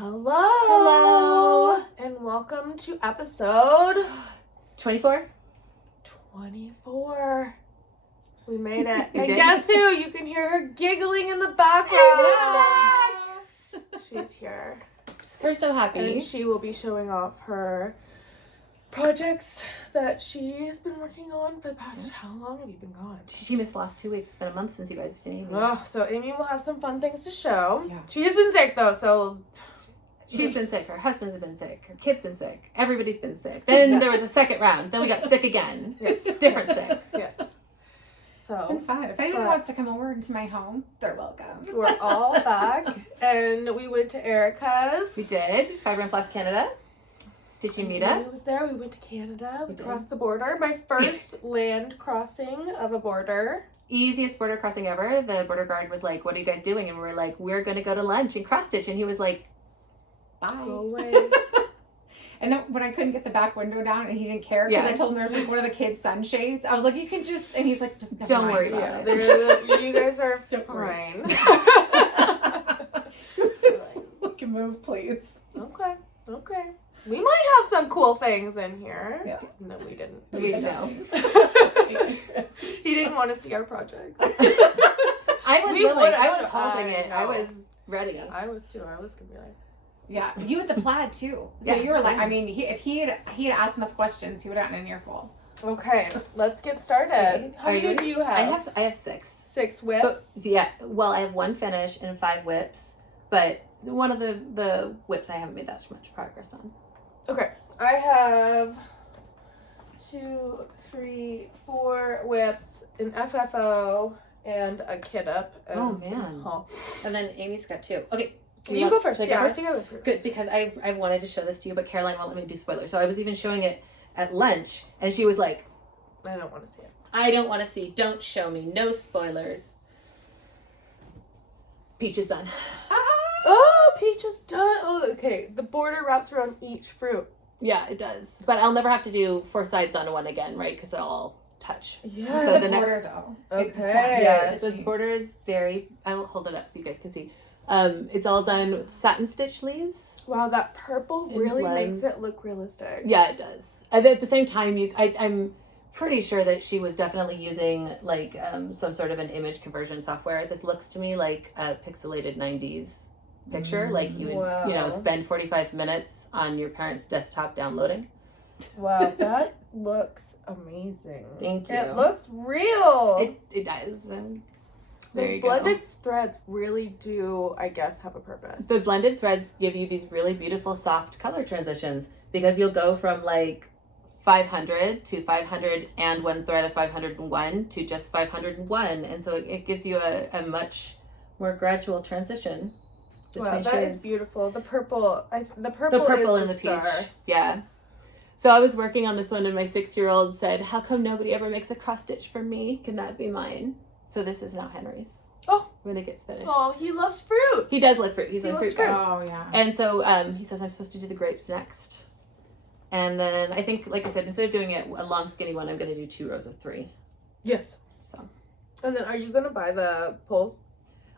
Hello. Hello. And welcome to episode 24? 24. We made it. We And did. guess who? You can hear her giggling in the background. She's here. We're so happy. And she will be showing off her projects that she has been working on for the past, how long have you been gone? She missed the last 2 weeks. It's been a month since you guys have seen Aimee. Oh, so Aimee will have some fun things to show. Yeah. She has been sick though, so She's been sick. Her husband's been sick. Her kid's been sick. Everybody's been sick. Then there was a second round. Then we got sick again. yes. Different sick. Yes. So It's been fun. If anyone wants to come over into my home, they're welcome. we're all back, and we went to Erica's. We did. Fiber and Floss Canada. Stitching meetup. Aimee was there. We went to Canada. We did. crossed the border. My first land crossing of a border. Easiest border crossing ever. The border guard was like, "What are you guys doing?" And we were like, "We're going to go to lunch and cross stitch." And he was like, Bye. Go away. And then when I couldn't get the back window down and he didn't care because Yeah. I told him there was like one of the kids' sunshades, I was like, you can just, and he's like, just never Don't mind worry about about it. You guys are Don't worry. fine. We can move, please. Okay. We might have some cool things in here. Yeah. No, we didn't. "We know." He didn't want to see our project. I was We willing. would've I was shown- holding I it. I know. was ready. I was too. I was gonna be like, Yeah, you with the plaid too. So Yeah. you were like, I mean, if he had asked enough questions, he would have gotten an earful. okay, let's get started. How Are you many do ready? you have? I have 6. 6 whips. But, yeah, well, I have 1 finish and 5 whips, but one of the whips I haven't made that much progress on. Okay, I have 2, 3, 4 whips, an FFO, and a kit up. And Oh, some man. haul. And then Amy's got 2. Okay. You go first. Should I Yeah, go I first? think I went first. Good, because I wanted to show this to you, but Caroline won't let me do spoilers. So I was even showing it at lunch, and she was like, I don't want to see it. I don't want to see. Don't show me. No spoilers. Peach is done. Oh, peach is done. Oh, okay. The border wraps around each fruit. Yeah, it does. But I'll never have to do 4 sides on one again, right? Because they'll all touch. Yeah. So the the next- border though. Okay. Yeah, the stitching. border is very... I will hold it up so you guys can see. It's all done with satin stitch sleeves. Wow, that purple It really makes blends. it look realistic. Yeah, it does. And at the same time, I'm pretty sure that she was definitely using like some sort of an image conversion software. This looks to me like a pixelated 90s picture. Like you would, Wow. spend 45 minutes on your parents' desktop downloading. Wow, that looks amazing. Thank you. It looks real. It does. And there Those you blended threads really do, I guess, have a purpose. go. The blended threads give you these really beautiful soft color transitions because you'll go from like 500 to 500 and one thread of 501 to just 501, and so it gives you a much more gradual transition. Wow, between that is shades. beautiful. The purple, the purple, The purple is and the star. peach. Yeah. So I was working on this one, and my 6-year-old said, "How come nobody ever makes a cross stitch for me? Can that be mine?" So this is now Henry's. Oh. When it gets finished. Oh, he loves fruit. He does love fruit. He's He a loves fruit guy. Oh yeah. And so he says I'm supposed to do the grapes next. And then I think, like I said, instead of doing it a long skinny one, I'm going to do 2 rows of 3. Yes. So And then, are you gonna buy the poles?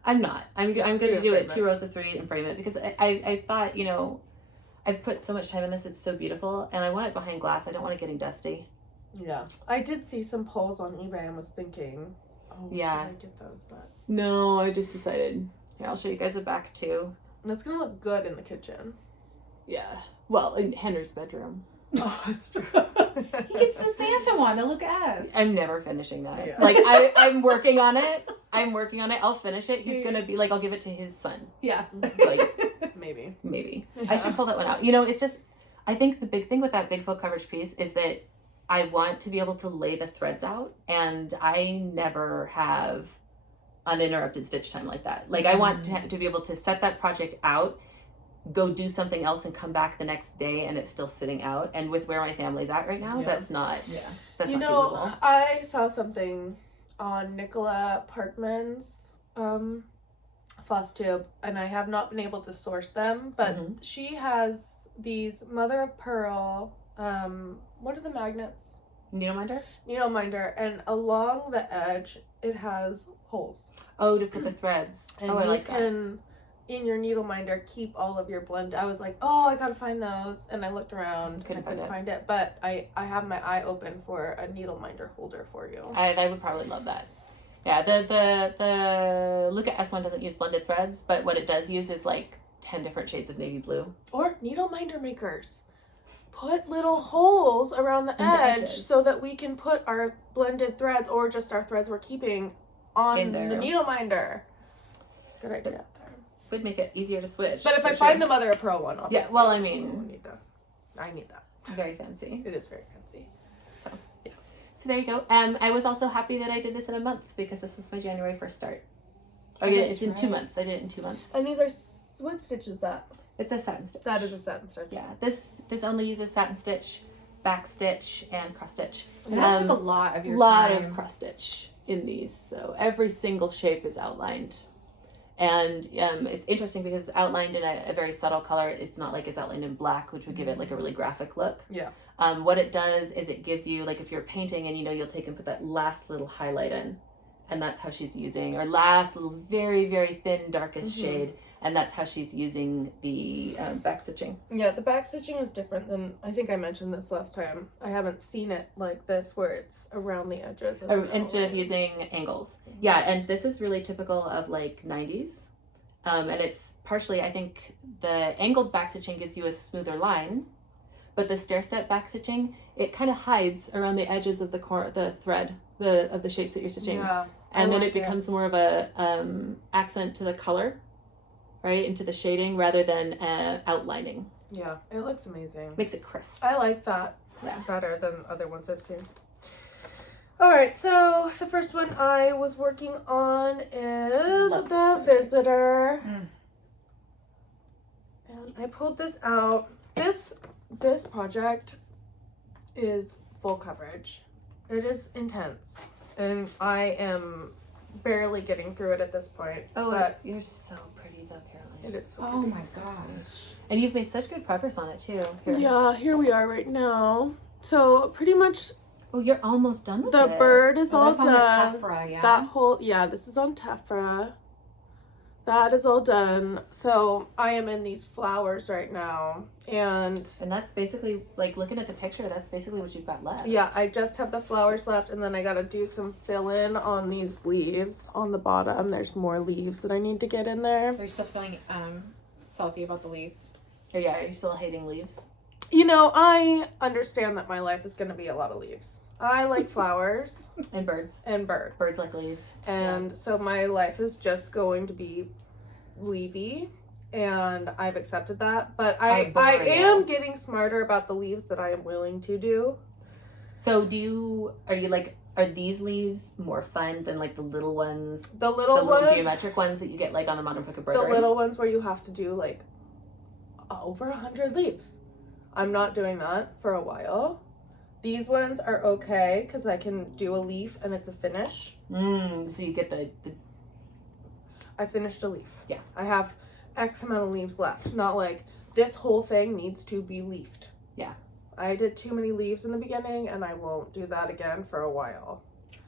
I'm not. I'm going to You're do gonna it frame 2 rows of 3 and frame it because I thought, I've put so much time in this. It's so beautiful, and I want it behind glass. I don't want it getting dusty. Yeah. I did see some poles on eBay and was thinking, oh, Yeah. should I get those? But No, I just decided. Here, I'll show you guys the back too. that's gonna look good in the kitchen. Yeah. Well, in Henry's bedroom. Oh, that's true. He gets the Santa one. They look at us. I'm never finishing that. Yeah. Like I'm working on it. I'll finish it. He's gonna be like, I'll give it to his son. Yeah. Like Maybe. maybe. Yeah. I should pull that one out. It's just, I think the big thing with that big full coverage piece is that I want to be able to lay the threads out, and I never have uninterrupted stitch time like that. Like I want to be able to set that project out, go do something else, and come back the next day and it's still sitting out. And with where my family's at right now, Yeah. that's not Yeah. that's You not know, feasible. I saw something on Nicola Parkman's Floss Tube, and I have not been able to source them, but Mhm. she has these mother of pearl, what are the magnets? Needle minder? Needle minder, and along the edge it has holes. Oh, to put the threads. And oh, I you like that. can in your needle minder keep all of your blend. I was like, oh, I gotta find those, and I looked around, couldn't find it. But I have my eye open for a needle minder holder for you. I would probably love that. Yeah, the Luca S1 doesn't use blended threads, but what it does use is like 10 different shades of navy blue. Or needle minder makers. Put little holes around the edge so that we can put our blended threads or just our threads we're keeping on the needle minder. Good idea. Would make it easier to switch. But if I find the mother of pearl one, obviously. Yeah, well, I mean, I need that. Very fancy. It is very fancy. So yes. So there you go. I was also happy that I did this in a month because this was my January 1st start. Oh, yeah, it's in 2 months. I did it in 2 months. And these are what stitch is that? It's a satin stitch. That is a satin stitch. Yeah, this only uses satin stitch, back stitch, and cross stitch. And that took a lot of your time. Of cross stitch in these, so every single shape is outlined. And it's interesting because it's outlined in a very subtle color. It's not like it's outlined in black, which would give it like a really graphic look. Yeah. What it does is it gives you, like if you're painting and you'll take and put that last little highlight in. And that's how she's using, or last little very, very thin darkest shade. And that's how she's using the back stitching. Yeah, the back stitching is different than, I think I mentioned this last time. I haven't seen it like this where it's around the edges. Instead of using angles. Yeah, and this is really typical of like 90s. And it's partially, I think, the angled back stitching gives you a smoother line. But the stair-step back stitching, it kind of hides around the edges of the thread, of the shapes that you're stitching. Yeah, and then it becomes more of a accent to the color. Right, into the shading rather than outlining. Yeah, it looks amazing. Makes it crisp. I like that better than other ones I've seen. Alright, so the first one I was working on is the Visitor. And I pulled this out. This project is full coverage. It is intense. And I am barely getting through it at this point. Oh, but you're so pretty though, Caroline. It is so pretty. pretty. My gosh. And you've made such good progress on it too. Here. Yeah, here we are right now. So pretty much oh, you're almost done with the it. bird is all done. On the Tephra, yeah. That whole this is on Tephra. That is all done. So I am in these flowers right now. And that's basically, like, looking at the picture, that's basically what you've got left. Yeah, I just have the flowers left, and then I gotta do some fill-in on these leaves on the bottom. There's more leaves that I need to get in there. You're still feeling salty about the leaves. Or yeah, are you still hating leaves? You know, I understand that my life is gonna be a lot of leaves. I like flowers. And birds. And birds. Birds like leaves. And so my life is just going to be leafy, and I've accepted that. But I am getting smarter about the leaves that I am willing to do. So are these leaves more fun than like the little ones? The little geometric ones that you get like on the Modern Book of Embroidery? The little ones where you have to do like over 100 leaves. I'm not doing that for a while. These ones are okay because I can do a leaf and it's a finish. So you get the I finished a leaf. Yeah. I have X amount of leaves left. Not like this whole thing needs to be leafed. Yeah. I did too many leaves in the beginning and I won't do that again for a while.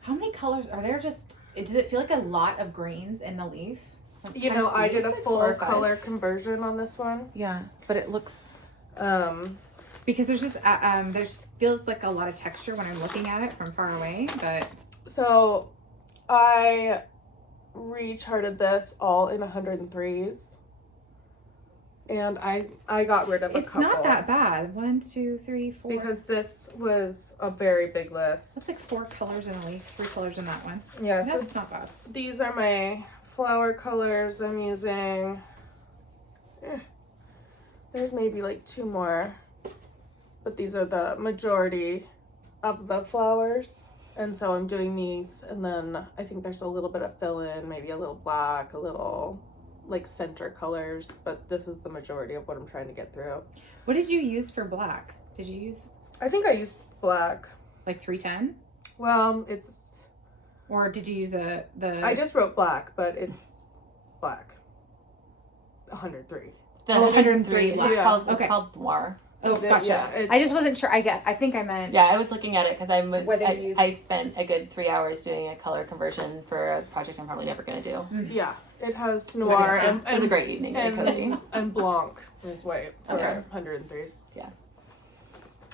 How many colors are there? Does it feel like a lot of greens in the leaf? You know, I did a full color conversion on this one. Yeah, but it looks because there's just feels like a lot of texture when I'm looking at it from far away, but so I recharted this all in 103s, and I got rid of a couple. It's not that bad. 1, 2, 3, 4. Because this was a very big list. Looks like 4 colors in a leaf, 3 colors in that one. Yeah, that's not bad. These are my flower colors I'm using. There's maybe like 2 more, but these are the majority of the flowers. And so I'm doing these, and then I think there's a little bit of fill-in, maybe a little black, a little like center colors, but this is the majority of what I'm trying to get through. What did you use for black? Did you use? I think I used black. Like 310? Well, it's... Or did you use the... I just wrote black, but it's black. 103. The 103 is just Yeah. called, it's called Noir. Oh, gotcha. Yeah, I just wasn't sure. I think I meant. Yeah, I was looking at it because Whether you use- I spent a good 3 hours doing a color conversion for a project I'm probably never going to do. Yeah, it has It was, noir it was a great evening, very cozy. and blanc is white for Okay. 103s. Yeah.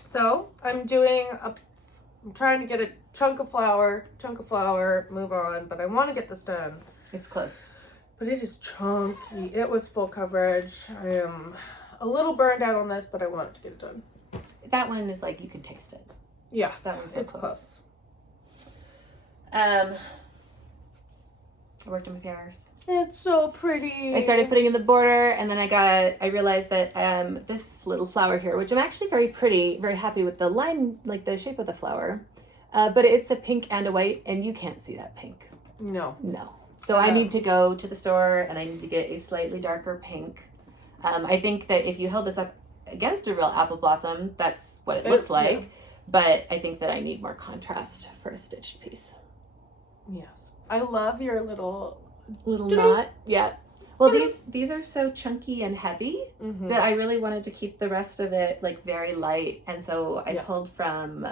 So I'm trying to get a chunk of flour, move on, but I want to get this done. It's close. But it is chunky. It was full coverage. I am a little burned out on this, but I want it to get it done. That one is like, you can taste it. Yes, That one's so it's close. I worked on my PRs. It's so pretty. I started putting in the border, and then I realized that this little flower here, which I'm actually very happy with the line, like the shape of the flower, but it's a pink and a white, and you can't see that pink. No. So I need to go to the store, and I need to get a slightly darker pink. I think that if you held this up against a real apple blossom, that's what it looks like. Yeah. But I think that I need more contrast for a stitched piece. Yes. I love your little Little knot, yeah. Well, these are so chunky and heavy that I really wanted to keep the rest of it like very light, and so I pulled from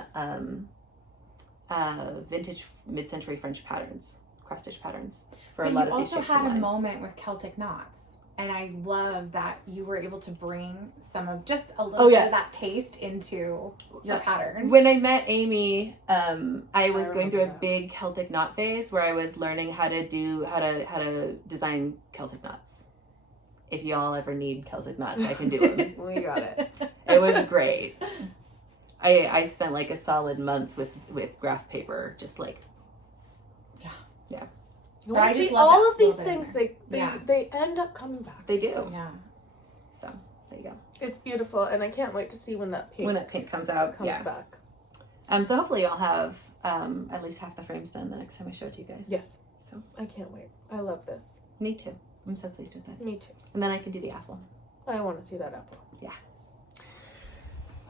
vintage mid-century French patterns, cross stitch patterns for a lot of these You shapes also had and a lines. moment with Celtic knots, and I love that you were able to bring some of just a little bit of that taste into your pattern. When I met Aimee, I was going through a that. big Celtic knot phase where I was learning how to design Celtic knots. If y'all ever need Celtic knots, I can do them. We got it. It was great. I spent like a solid month with graph paper, just like But I just see, love all that of these little bit things, there. they end up coming back. they do. Yeah. So there you go. It's beautiful, and I can't wait to see when that pink When that pink comes out, comes back. So hopefully you'll have at least half the frames done the next time I show it to you guys. Yes. So I can't wait. I love this. me too. I'm so pleased with it. Me too. And then I can do the apple. I want to see that apple. Yeah.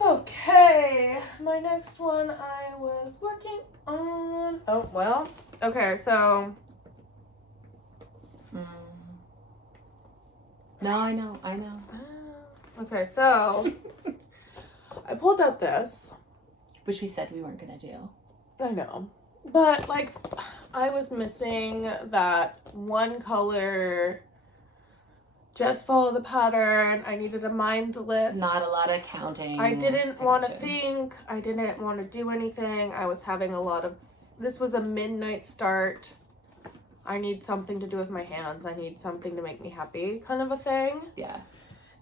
Okay, my next one I was working on. Oh, well. Okay, so. No, I know. Okay, so. I pulled out this. Which we said we weren't gonna do. I know. But, like, I was missing that one color. Just follow the pattern. I needed a mind list. Not a lot of counting. I didn't want to gotcha. think. I didn't want to do anything. I was having a lot of. This was a midnight start. I need something to do with my hands. I need something to make me happy, kind of a thing. Yeah.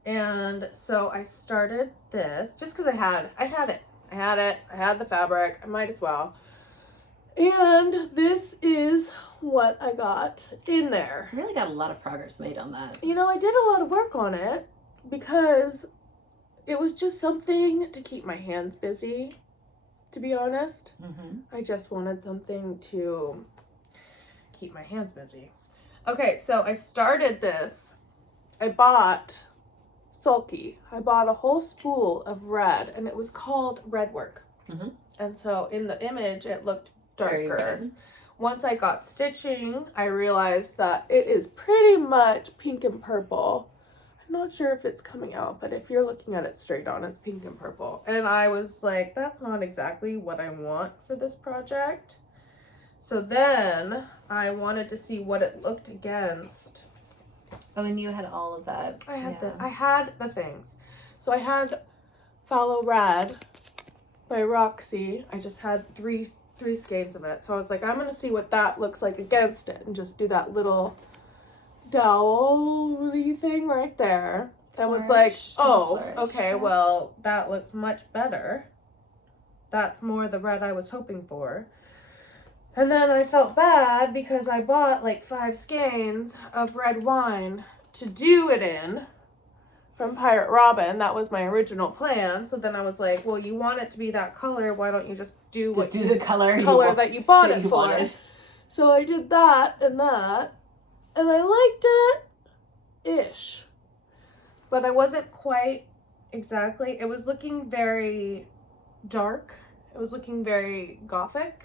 And so I started this just because I had it. I had the fabric. I might as well. And this is what I got in there. I really got a lot of progress made on that. You know, I did a lot of work on it because it was just something to keep my hands busy, to be honest. I just wanted something to keep my hands busy. Okay, so I started this. I bought Sulky. I bought a whole spool of red, and it was called Red Work. And so in the image, it looked darker. Once I got stitching, I realized that it is pretty much pink and purple. I'm not sure if it's coming out, but if you're looking at it straight on, it's pink and purple. And I was like, that's not exactly what I want for this project. So then I wanted to see what it looked against. Oh, and you had all of that. I had the things. So I had Follow Red by Roxy. I just had three skeins of it. So I was like, I'm gonna see what that looks like against it and just do that little dowel-y thing right there. I was like, oh, okay, well, that looks much better. That's more the red I was hoping for. And then I felt bad because I bought like 5 skeins of red wine to do it in from Pirate Robin. That was my original plan. So then I was like, well, you want it to be that color. Why don't you just do the color that you bought it you for? wanted. So I did that, and I liked it-ish. But I wasn't quite exactly. It was looking very dark. It was looking very gothic.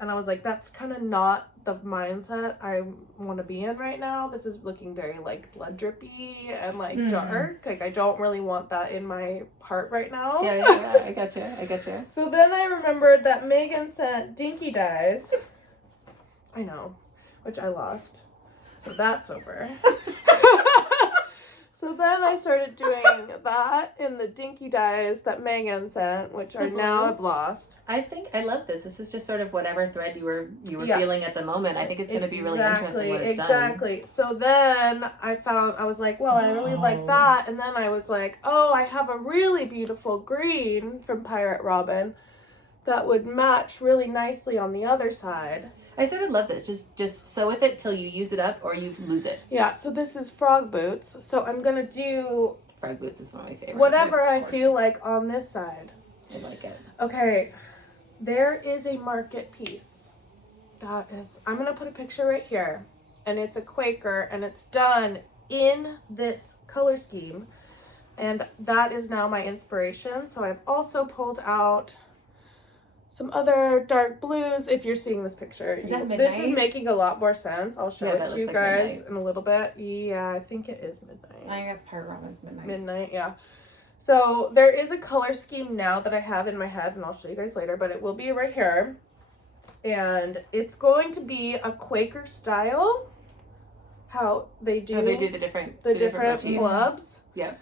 And I was like, that's kind of not the mindset I want to be in right now. This is looking very like blood drippy and like dark. Like I don't really want that in my heart right now. Yeah, I gotcha. So then I remembered that Megan sent dinky dyes. I know, which I lost. So that's over. So then I started doing that in the dinky dyes that Megan sent, which are now I've lost. I think I love this. This is just sort of whatever thread you were feeling at the moment. I think it's going to be really interesting when it's done. Exactly. So then I was like, well, I really like that. And then I was like, oh, I have a really beautiful green from Pirate Robin that would match really nicely on the other side. I sort of love this. Just sew with it till you use it up or you lose it. Yeah, so this is frog boots. So I'm going to do... Frog boots is one of my favorites. Whatever I feel like on this side. I like it. Okay, there is a market piece. I'm going to put a picture right here. And it's a Quaker, and it's done in this color scheme. And that is now my inspiration. So I've also pulled out some other dark blues. If you're seeing this picture, Is that this midnight? is making a lot more sense. I'll show Yeah, it that to you looks like guys midnight. in a little bit. Yeah, I think it is midnight. I think that's Pirate Robin's midnight. Midnight, yeah. So there is a color scheme now that I have in my head, and I'll show you guys later, but it will be right here. And it's going to be a Quaker style. How they do the different the different motifs. blubs. Yeah.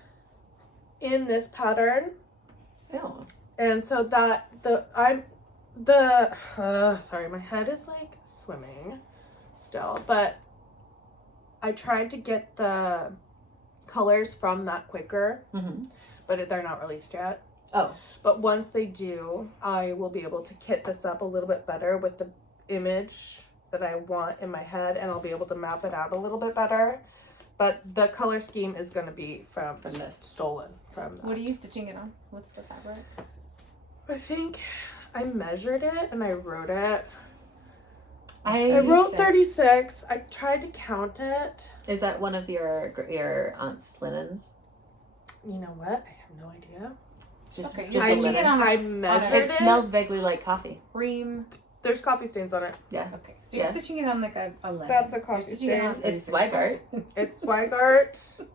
In this pattern. Oh. And so sorry, my head is like swimming still, but I tried to get the colors from that Quaker, but they're not released yet. Oh. But once they do, I will be able to kit this up a little bit better with the image that I want in my head, and I'll be able to map it out a little bit better. But the color scheme is going to be from this, stolen from that. What are you stitching it on? What's the fabric? I think I measured it and I wrote it. I I wrote 36. I tried to count it. Is that one of your aunt's linens? You know what? I have no idea. Just Okay, a you're stitching linen. it on I a measured It it. smells vaguely like coffee. cream. There's coffee stains on it. Yeah. Okay, so you're Yeah. stitching it on like a linen. That's a You're coffee stitching it stain. on- It's Zweigart. It's Zweigart.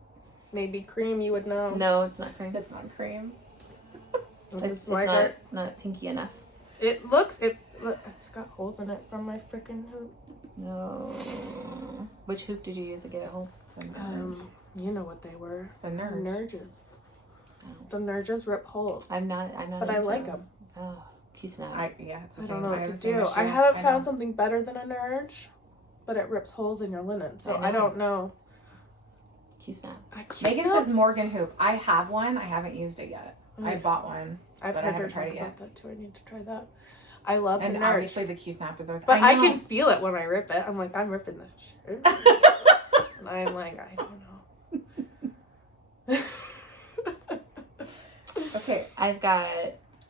Maybe cream, you would know. No, it's not cream. It's not cream. It's Zweigart. not pinky enough. It's got holes in it from my freaking hoop. No. Which hoop did you use to get holes? You know what they were. The nerds. Nerges. Oh. The nerges rip holes. I'm not. But I into like them. Oh, cute now. It's the I same. don't know what have to the same do. issue. I haven't I found know. something better than a nerge, but it rips holes in your linen, so I I know. don't know. Cute snap. Megan says Morgan hoop. I have one. I haven't used it yet. I bought one. I've but I heard her haven't talk tried it about yet. that too. I need to try that. I love And the nerge. obviously the Q snap is ours. But I know. can feel it when I rip it. I'm like, I'm ripping this shit. And I'm like, I don't know. Okay. I've got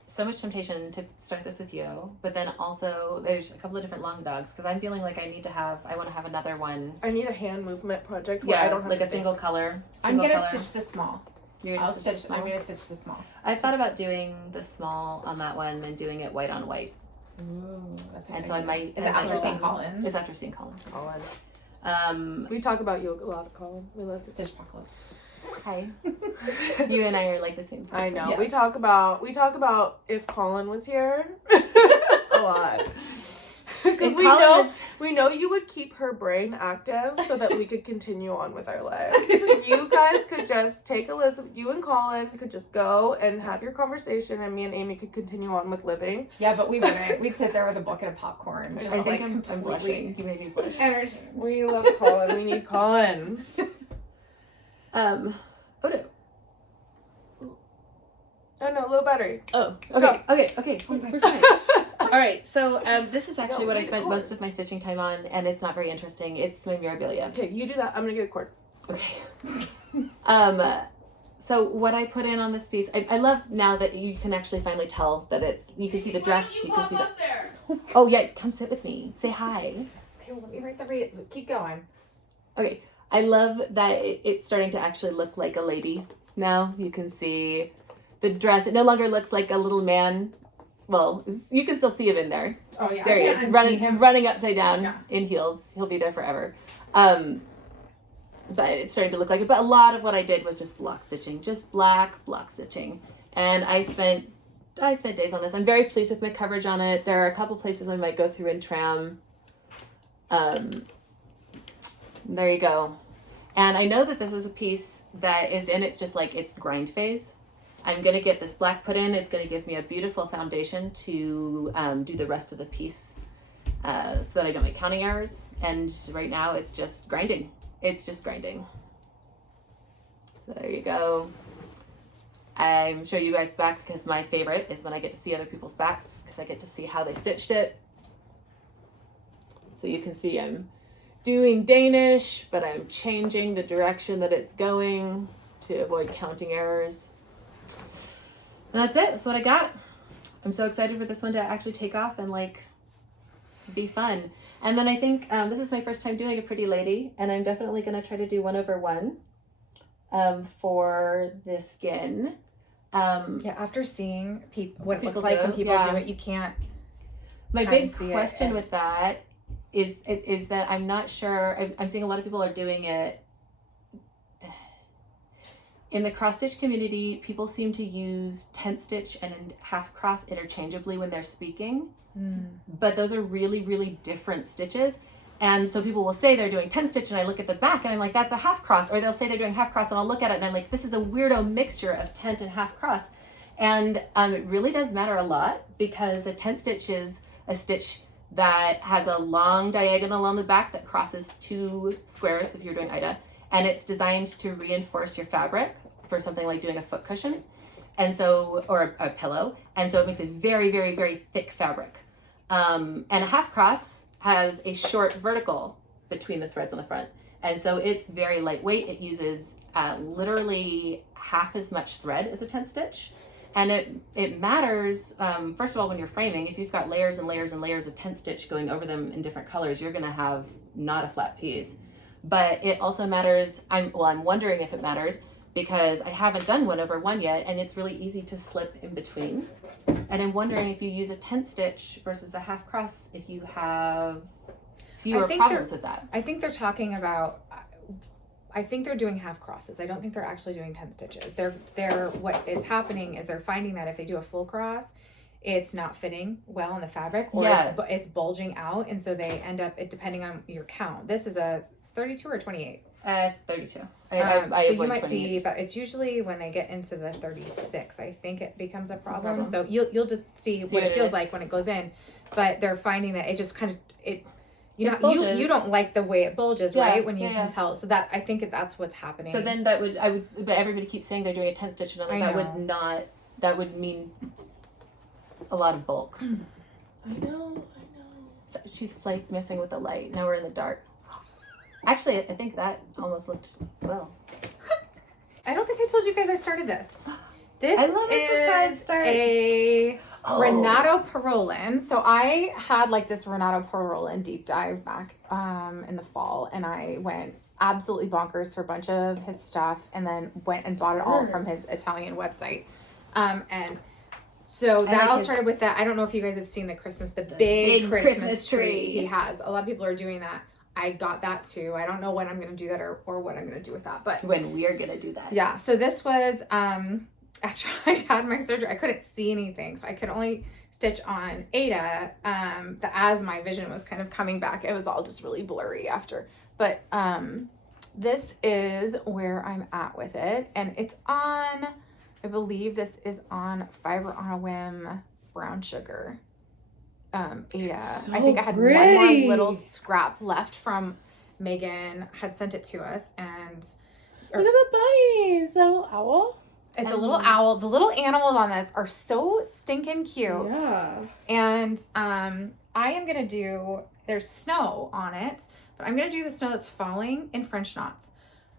so much temptation to start this with you, but then also there's a couple of different long dogs because I'm feeling like I want to have another one. I need a hand movement project where I don't have like to a single color. I'm gonna color. stitch this small. You're I'll gonna stitch stitch. I'm gonna stitch this small. I've thought about doing the small on that one and doing it white on white. Ooh, that's a And good so I idea. might. Is I it might after do St. that. Collins? It's after St. Collins. Colin. We talk about you a lot, Colin. We love you. Stitch apocalypse. Hi. You and I are like the same person. I know. Yeah. We talk about if Colin was here. A lot. Because we know you would keep her brain active so that we could continue on with our lives. You guys could just take Elizabeth, you and Colin could just go and have your conversation, and me and Aimee could continue on with living. Yeah, but we wouldn't. We'd sit there with a bucket of popcorn. Just I think like I'm completely blushing. You made me blush. energy. We love Colin. We need Colin. Oh no. Oh no, low battery. Oh, Go. okay. Oh my gosh. All right, so this is actually No, what I we need a spent cord. most of my stitching time on, and it's not very interesting. It's my Mirabilia. Okay, you do that. I'm gonna get a cord. Okay. So what I put in on this piece, I love now that you can actually finally tell that you can see the dress, you can see the. there. Oh yeah, come sit with me. Say hi. Okay, well, let me write the read. Keep going. Okay, I love that it's starting to actually look like a lady now. You can see the dress. It no longer looks like a little man well, you can still see him in there. Oh yeah. There he is, running upside down in heels. He'll be there forever. But it's starting to look like it. But a lot of what I did was just block stitching, just black block stitching. And I spent days on this. I'm very pleased with my coverage on it. There are a couple places I might go through and trim. There you go. And I know that this is a piece that is in its grind phase. I'm going to get this black put in. It's going to give me a beautiful foundation to do the rest of the piece so that I don't make counting errors. And right now it's just grinding. It's just grinding. So there you go. I'm showing you guys the back because my favorite is when I get to see other people's backs because I get to see how they stitched it. So you can see I'm doing Danish, but I'm changing the direction that it's going to avoid counting errors. And that's it. That's what I got. I'm so excited for this one to actually take off and be fun. And then I think this is my first time doing a pretty lady, and I'm definitely going to try to do 1/1 for the skin. After seeing what it looks People like do, when people yeah. do it, you can't. My kind of big see question it. with that is that I'm not sure. I'm seeing a lot of people are doing it. In the cross stitch community, people seem to use tent stitch and half cross interchangeably when they're speaking, but those are really, really different stitches. And so people will say they're doing tent stitch, and I look at the back and I'm like, that's a half cross. Or they'll say they're doing half cross, and I'll look at it and I'm like, this is a weirdo mixture of tent and half cross. And it really does matter a lot because a tent stitch is a stitch that has a long diagonal on the back that crosses 2 squares if you're doing aida, and it's designed to reinforce your fabric for something like doing a foot cushion, and so, or a pillow, and so it makes a very, very, very thick fabric. And a half cross has a short vertical between the threads on the front, and so it's very lightweight. It uses literally half as much thread as a tent stitch. And it matters, first of all, when you're framing. If you've got layers and layers and layers of tent stitch going over them in different colors, you're going to have not a flat piece. But it also matters, I'm wondering if it matters, because I haven't done 1/1 yet, and it's really easy to slip in between. And I'm wondering if you use a tent stitch versus a half cross, if you have fewer problems with that. I think they're talking about. I think they're doing half crosses. I don't think they're actually doing tent stitches. They're what is happening is they're finding that if they do a full cross, it's not fitting well in the fabric, or it's bulging out, and so they end up depending on your count. This is it's 32 or 28. 32. So you might 28. But it's usually when they get into the 36, I think it becomes a problem. So you'll just see what it feels like when it goes in, but they're finding that it just kind of you don't like the way it bulges, right? When you can tell. So that I think that's what's happening. So then but everybody keeps saying they're doing a tent stitch, and I'm like, that would mean a lot of bulk. I know. So she's messing with the light. Now we're in the dark. Actually, I think that almost looked well. I don't think I told you guys I started this. This I love a surprise is start. a Renalto Parolin. So I had this Renalto Parolin deep dive back in the fall, and I went absolutely bonkers for a bunch of his stuff, and then went and bought it all from his Italian website. And so that all started with that. I don't know if you guys have seen the big Christmas tree he has. A lot of people are doing that. I got that too. I don't know when I'm going to do that or what I'm going to do with that, but when we are going to do that. Yeah. So this was after I had my surgery. I couldn't see anything, so I could only stitch on aida. As my vision was kind of coming back, it was all just really blurry after. But this is where I'm at with it, and it's on. I believe this is on Fiber on a Whim brown sugar. Aida. So I think I had one more little scrap left from Megan had sent it to us, and look at the bunny. Is that a little owl? It's a little owl. The little animals on this are so stinking cute. Yeah. And I am gonna do. There's snow on it, but I'm gonna do the snow that's falling in French knots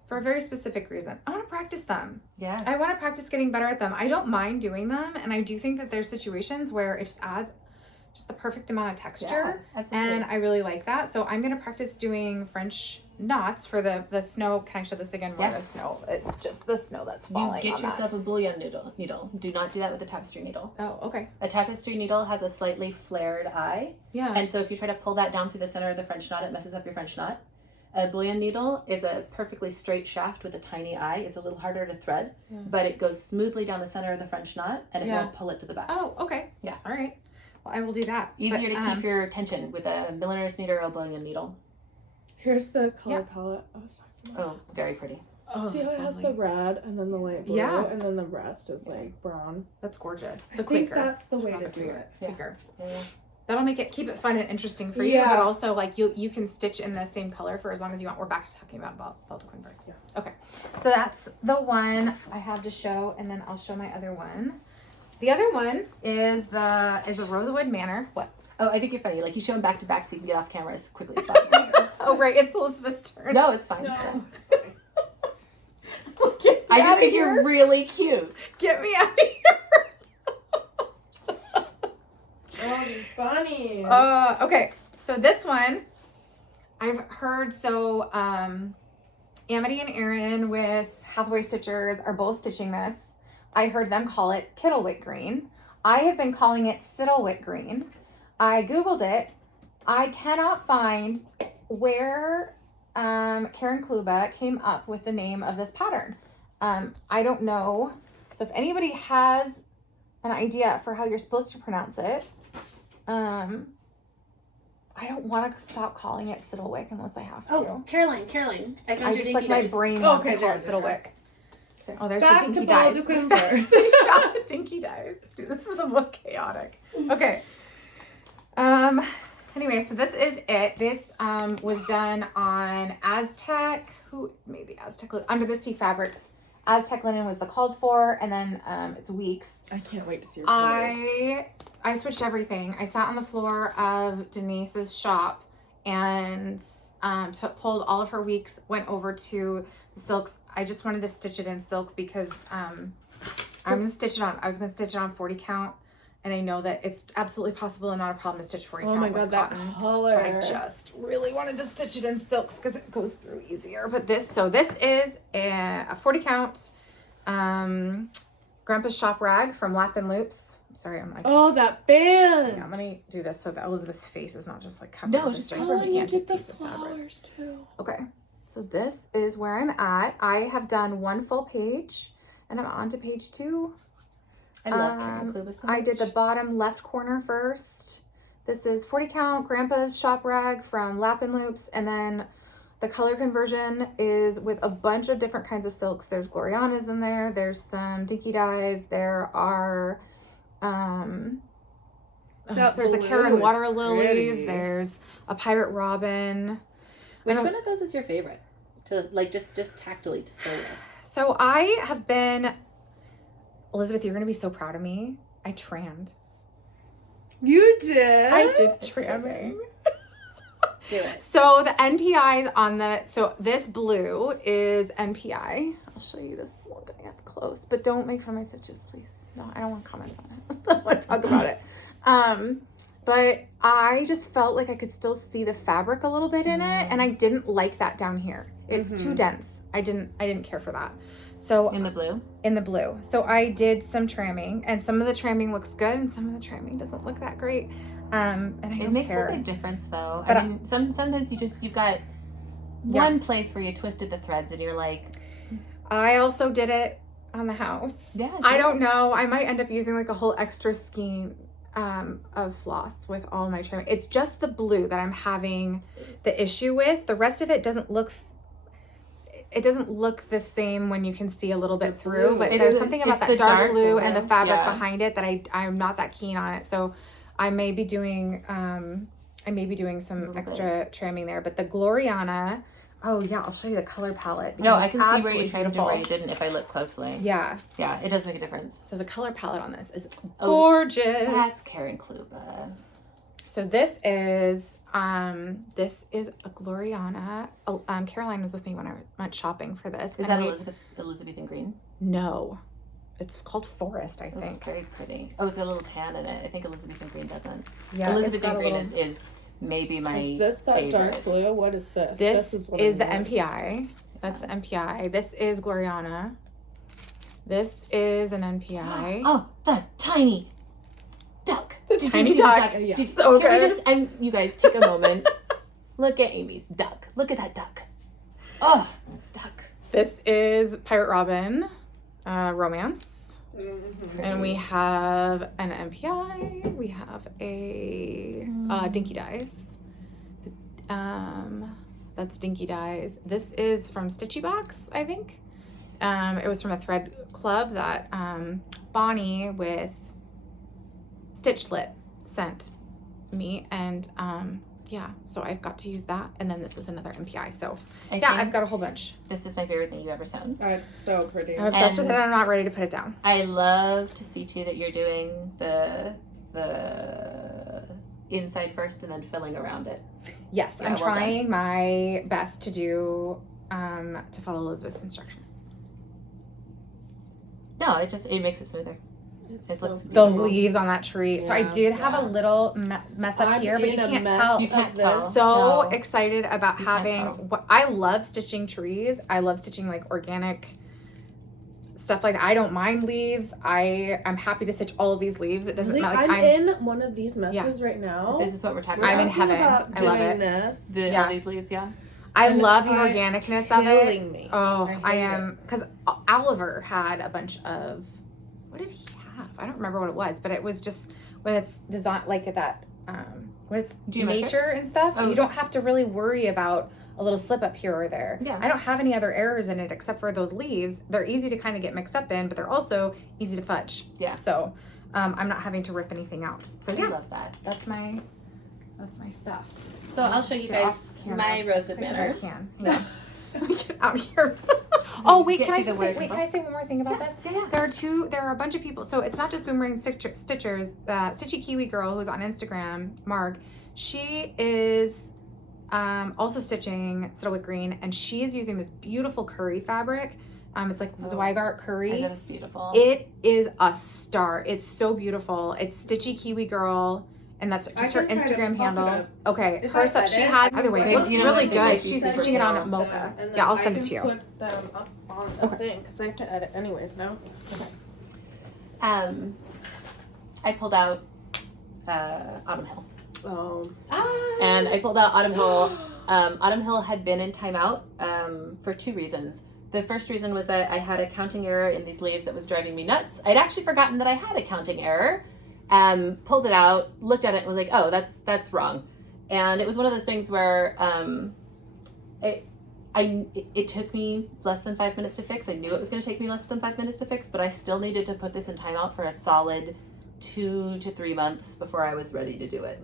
for a very specific reason. I want to practice them. Yeah. I want to practice getting better at them. I don't mind doing them, and I do think that there's situations where it just adds just the perfect amount of texture. Yeah, absolutely. And I really like that. So I'm going to practice doing French knots for the snow. Can I show this again? Where Yeah. the snow, it's just the snow that's You falling get on yourself that. a bullion needle. Do not do that with a tapestry needle. Oh, okay. A tapestry needle has a slightly flared eye. Yeah. And so if you try to pull that down through the center of the French knot, it messes up your French knot. A bullion needle is a perfectly straight shaft with a tiny eye. It's a little harder to thread, but it goes smoothly down the center of the French knot and it won't pull it to the back. Oh, okay. Yeah. All right. Well, I will do that. Easier to keep your tension with a milliner's needle or a bullion needle. Here's the color palette I was talking about. Oh, very pretty. Oh, See how it has the red and then the light blue, Yeah. and then the rest is like brown. That's gorgeous. I The think Quaker. that's the way Not to the do Quaker. it. Quaker. Yeah. That'll keep it fun and interesting for you, Yeah. but also like you can stitch in the same color for as long as you want. We're back to talking about Baldequin bricks. Yeah. Okay, so that's the one I have to show, and then I'll show my other one. The other one is a Rosewood Manor. What? Oh, I think you're funny. Like you show them back to back so you can get off camera as quickly as possible. Oh right, it's Elizabeth's turn. No, it's fine. No. It's fine. Get me I just outta think here. you're really cute. Get me out of here. Oh, these bunnies. Okay, so this one I've heard. So Amity and Erin with Hathaway Stitchers are both stitching this. I heard them call it Cittlewick Green. I have been calling it Cittlewick Green. I googled it. I cannot find where Karen Kluba came up with the name of this pattern. I don't know. So if anybody has an idea for how you're supposed to pronounce it, I don't want to stop calling it Cittlewick unless I have to. Oh, Caroline. I found I your just dinky like my dice. brain wants Okay, to call it there. Cittlewick. Oh, there's Back the to dinky dice. Baldequin Back birds. to dinky dice. Dude, this is the most chaotic. Okay. Anyway, so this is it. This was done on Aztec. Who made the Aztec? Under the Sea Fabrics. Aztec linen was the called for, and then it's Weeks. I can't wait to see your colors. I switched everything. I sat on the floor of Denise's shop and pulled all of her weeks, went over to the silks. I just wanted to stitch it in silk because I was gonna stitch it on 40 count, and I know that it's absolutely possible and not a problem to stitch 40 Oh count my with god, that cotton. color. But I just really wanted to stitch it in silks because it goes through easier. But this is a 40 count Grandpa's Shop Rag from Lapin Loops. Sorry, I'm like, Oh, that band. yeah, let me do this so that Elizabeth's face is not just like covered No, with just this cover it. gigantic Get the piece of fabric. flowers too. Okay, so this is where I'm at. I have done one full page and I'm on to page 2. I love Karen Kluba so much. I did the bottom left corner first. This is 40 count Grandpa's Shop Rag from Lapin Loops, and then the color conversion is with a bunch of different kinds of silks. There's Glorianas in there. There's some dinky dyes. There are That there's a blue Karen is Water Lilies. pretty. There's a Pirate Robin. Which one of those is your favorite? To like just tactily to sew with. So I have been, Elizabeth, you're gonna be so proud of me. I trammed. You did? I did tramming. Do it. So the NPIs on so this blue is NPI. I'll show you this look up close, but don't make fun of my stitches, please. No, I don't want comments on it. I don't want to talk about it. But I just felt like I could still see the fabric a little bit in it, and I didn't like that down here. It's too dense. I didn't care for that. So In the blue? in the blue. So I did some tramming, and some of the tramming looks good, and some of the tramming doesn't look that great. And I It don't makes care. a big difference though. But I mean, sometimes you've got one place where you twisted the threads and you're like, I also did it on the house. yeah. I don't know. I might end up using like a whole extra skein of floss with all my trimming. It's just the blue that I'm having the issue with. The rest of it doesn't look the same when you can see a little bit through, but It's there's the- something it's about that the dark dark blue and the blend, fabric yeah. behind it that I'm not that keen on it. So I may be doing some extra trimming there, but the Gloriana, oh yeah, I'll show you the color palette. No, because I it's can see where you absolutely trimmed and beautiful. where you didn't if I look closely. Yeah. Yeah, it does make a difference. So the color palette on this is Oh, gorgeous. That's Karen Kluba. So this is a Gloriana. Oh, Caroline was with me when I went shopping for this. Is and that Elizabethan green? No. it's called Forest, I It looks think. very pretty. Oh, it's got a little tan in it. I think Elizabethan green doesn't. Yeah, Elizabethan green is maybe my Is this that favorite. dark blue? What is this? This is what is I the want. MPI. That's the MPI. This is Gloriana. This is an NPI. Oh, the tiny duck. Did you tiny see duck. the Yeah. Did, So can we good. just, and you guys take a moment. Look at Amy's duck. Look at that duck. Oh, this duck. This is Pirate Robin, Romance. And we have an MPI. We have a Dinky Dyes. That's Dinky Dyes. This is from Stitchy Box, I think. It was from a thread club that Bonnie with Stitched Lit sent me, and yeah, so I've got to use that. And then this is another MPI. So I yeah, think I've got a whole bunch. this is my favorite thing you've ever sewn. It's so pretty. I'm obsessed with it. And- I'm not ready to put it down. I love to see too that you're doing the inside first and then filling around it. Yes, Yeah, I'm well done. trying my best to do to follow Elizabeth's instructions. No, it makes it smoother. It's It so looks The beautiful. leaves on that tree. So I Yeah, did have yeah. a little mess up I'm here, but you in a can't mess tell. You can't of tell. this. So No. excited about You can't having tell. what I love stitching trees. I love stitching like organic stuff like that. I don't mind leaves. I'm happy to stitch all of these leaves. It doesn't Really, matter. Like, I'm in one of these messes right now. This is what we're talking We're I'm in about. talking heaven. about I love doing it. This. Yeah. All these leaves, yeah. I And love the it's organicness of it. killing me. Oh, I I hate am because Oliver had a bunch of what did he have? I don't remember what it was, but it was just when it's designed like that when it's Geometric? nature and stuff. Oh. You don't have to really worry about a little slip up here or there. Yeah. I don't have any other errors in it except for those leaves. They're easy to kind of get mixed up in, but they're also easy to fudge. Yeah. So I'm not having to rip anything out. So I yeah, love that. that's my stuff. So I'll show you Get guys off camera. my Rosewood Because Manor. I can. Yeah. Get out here. Oh wait, Get can I through the just say, word wait? Can I say one more thing about this? Yeah. There are a bunch of people. So it's not just Boomerang Stitchers. Stitchy Kiwi Girl, who's on Instagram, Marg, she is also stitching Cittlewick Green, and she is using this beautiful curry fabric. It's like Zweigart I curry. know it's beautiful. It is a star. It's so beautiful. It's Stitchy Kiwi Girl, and that's just her can try to Instagram pop it handle. up. Okay, If her I stuff she edit, had. Either way, Maybe it looks you know really what, they might good. be She's super stitching it on cool. Mocha. And then Yeah, I'll I send it can to you. Put them up on the thing because I have to edit anyways now. I pulled out Autumn Hill. Oh. And I pulled out Autumn Hill. Autumn Hill had been in timeout for two reasons. The first reason was that I had a counting error in these leaves that was driving me nuts. I'd actually forgotten that I had a counting error. Pulled it out, looked at it, and was like, "Oh, that's wrong." And it was one of those things where it took me less than 5 minutes to fix. I knew it was going to take me less than 5 minutes to fix, but I still needed to put this in timeout for a solid 2 to 3 months before I was ready to do it.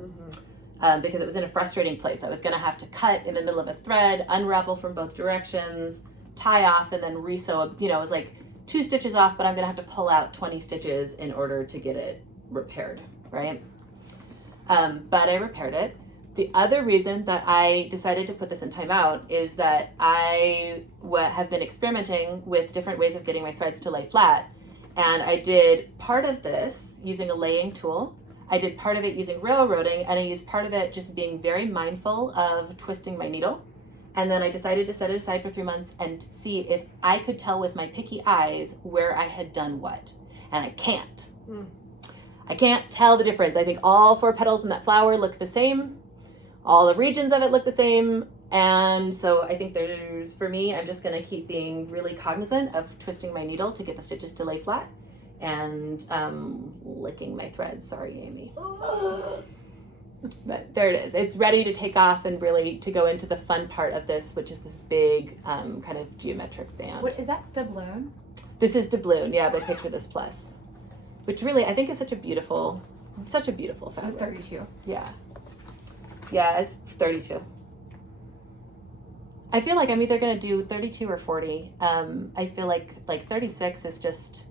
Because it was in a frustrating place. I was going to have to cut in the middle of a thread, unravel from both directions, tie off, and then resew. It was like 2 stitches off, but I'm going to have to pull out 20 stitches in order to get it repaired, right? But I repaired it. The other reason that I decided to put this in timeout is that I have been experimenting with different ways of getting my threads to lay flat. And I did part of this using a laying tool. I did part of it using railroading, and I used part of it just being very mindful of twisting my needle. And then I decided to set it aside for 3 months and see if I could tell with my picky eyes where I had done what. And I can't. I can't tell the difference. I think all 4 petals in that flower look the same. All the regions of it look the same. And so I think for me, I'm just going to keep being really cognizant of twisting my needle to get the stitches to lay flat. And licking my threads. Sorry, Aimee. But there it is. It's ready to take off and really to go into the fun part of this, which is this big kind of geometric band. What is that? Doubloon? This is doubloon, yeah, but picture this plus. Which really, I think is such a beautiful fabric. 32. Yeah. Yeah, it's 32. I feel like I'm either going to do 32 or 40. I feel like 36 is just...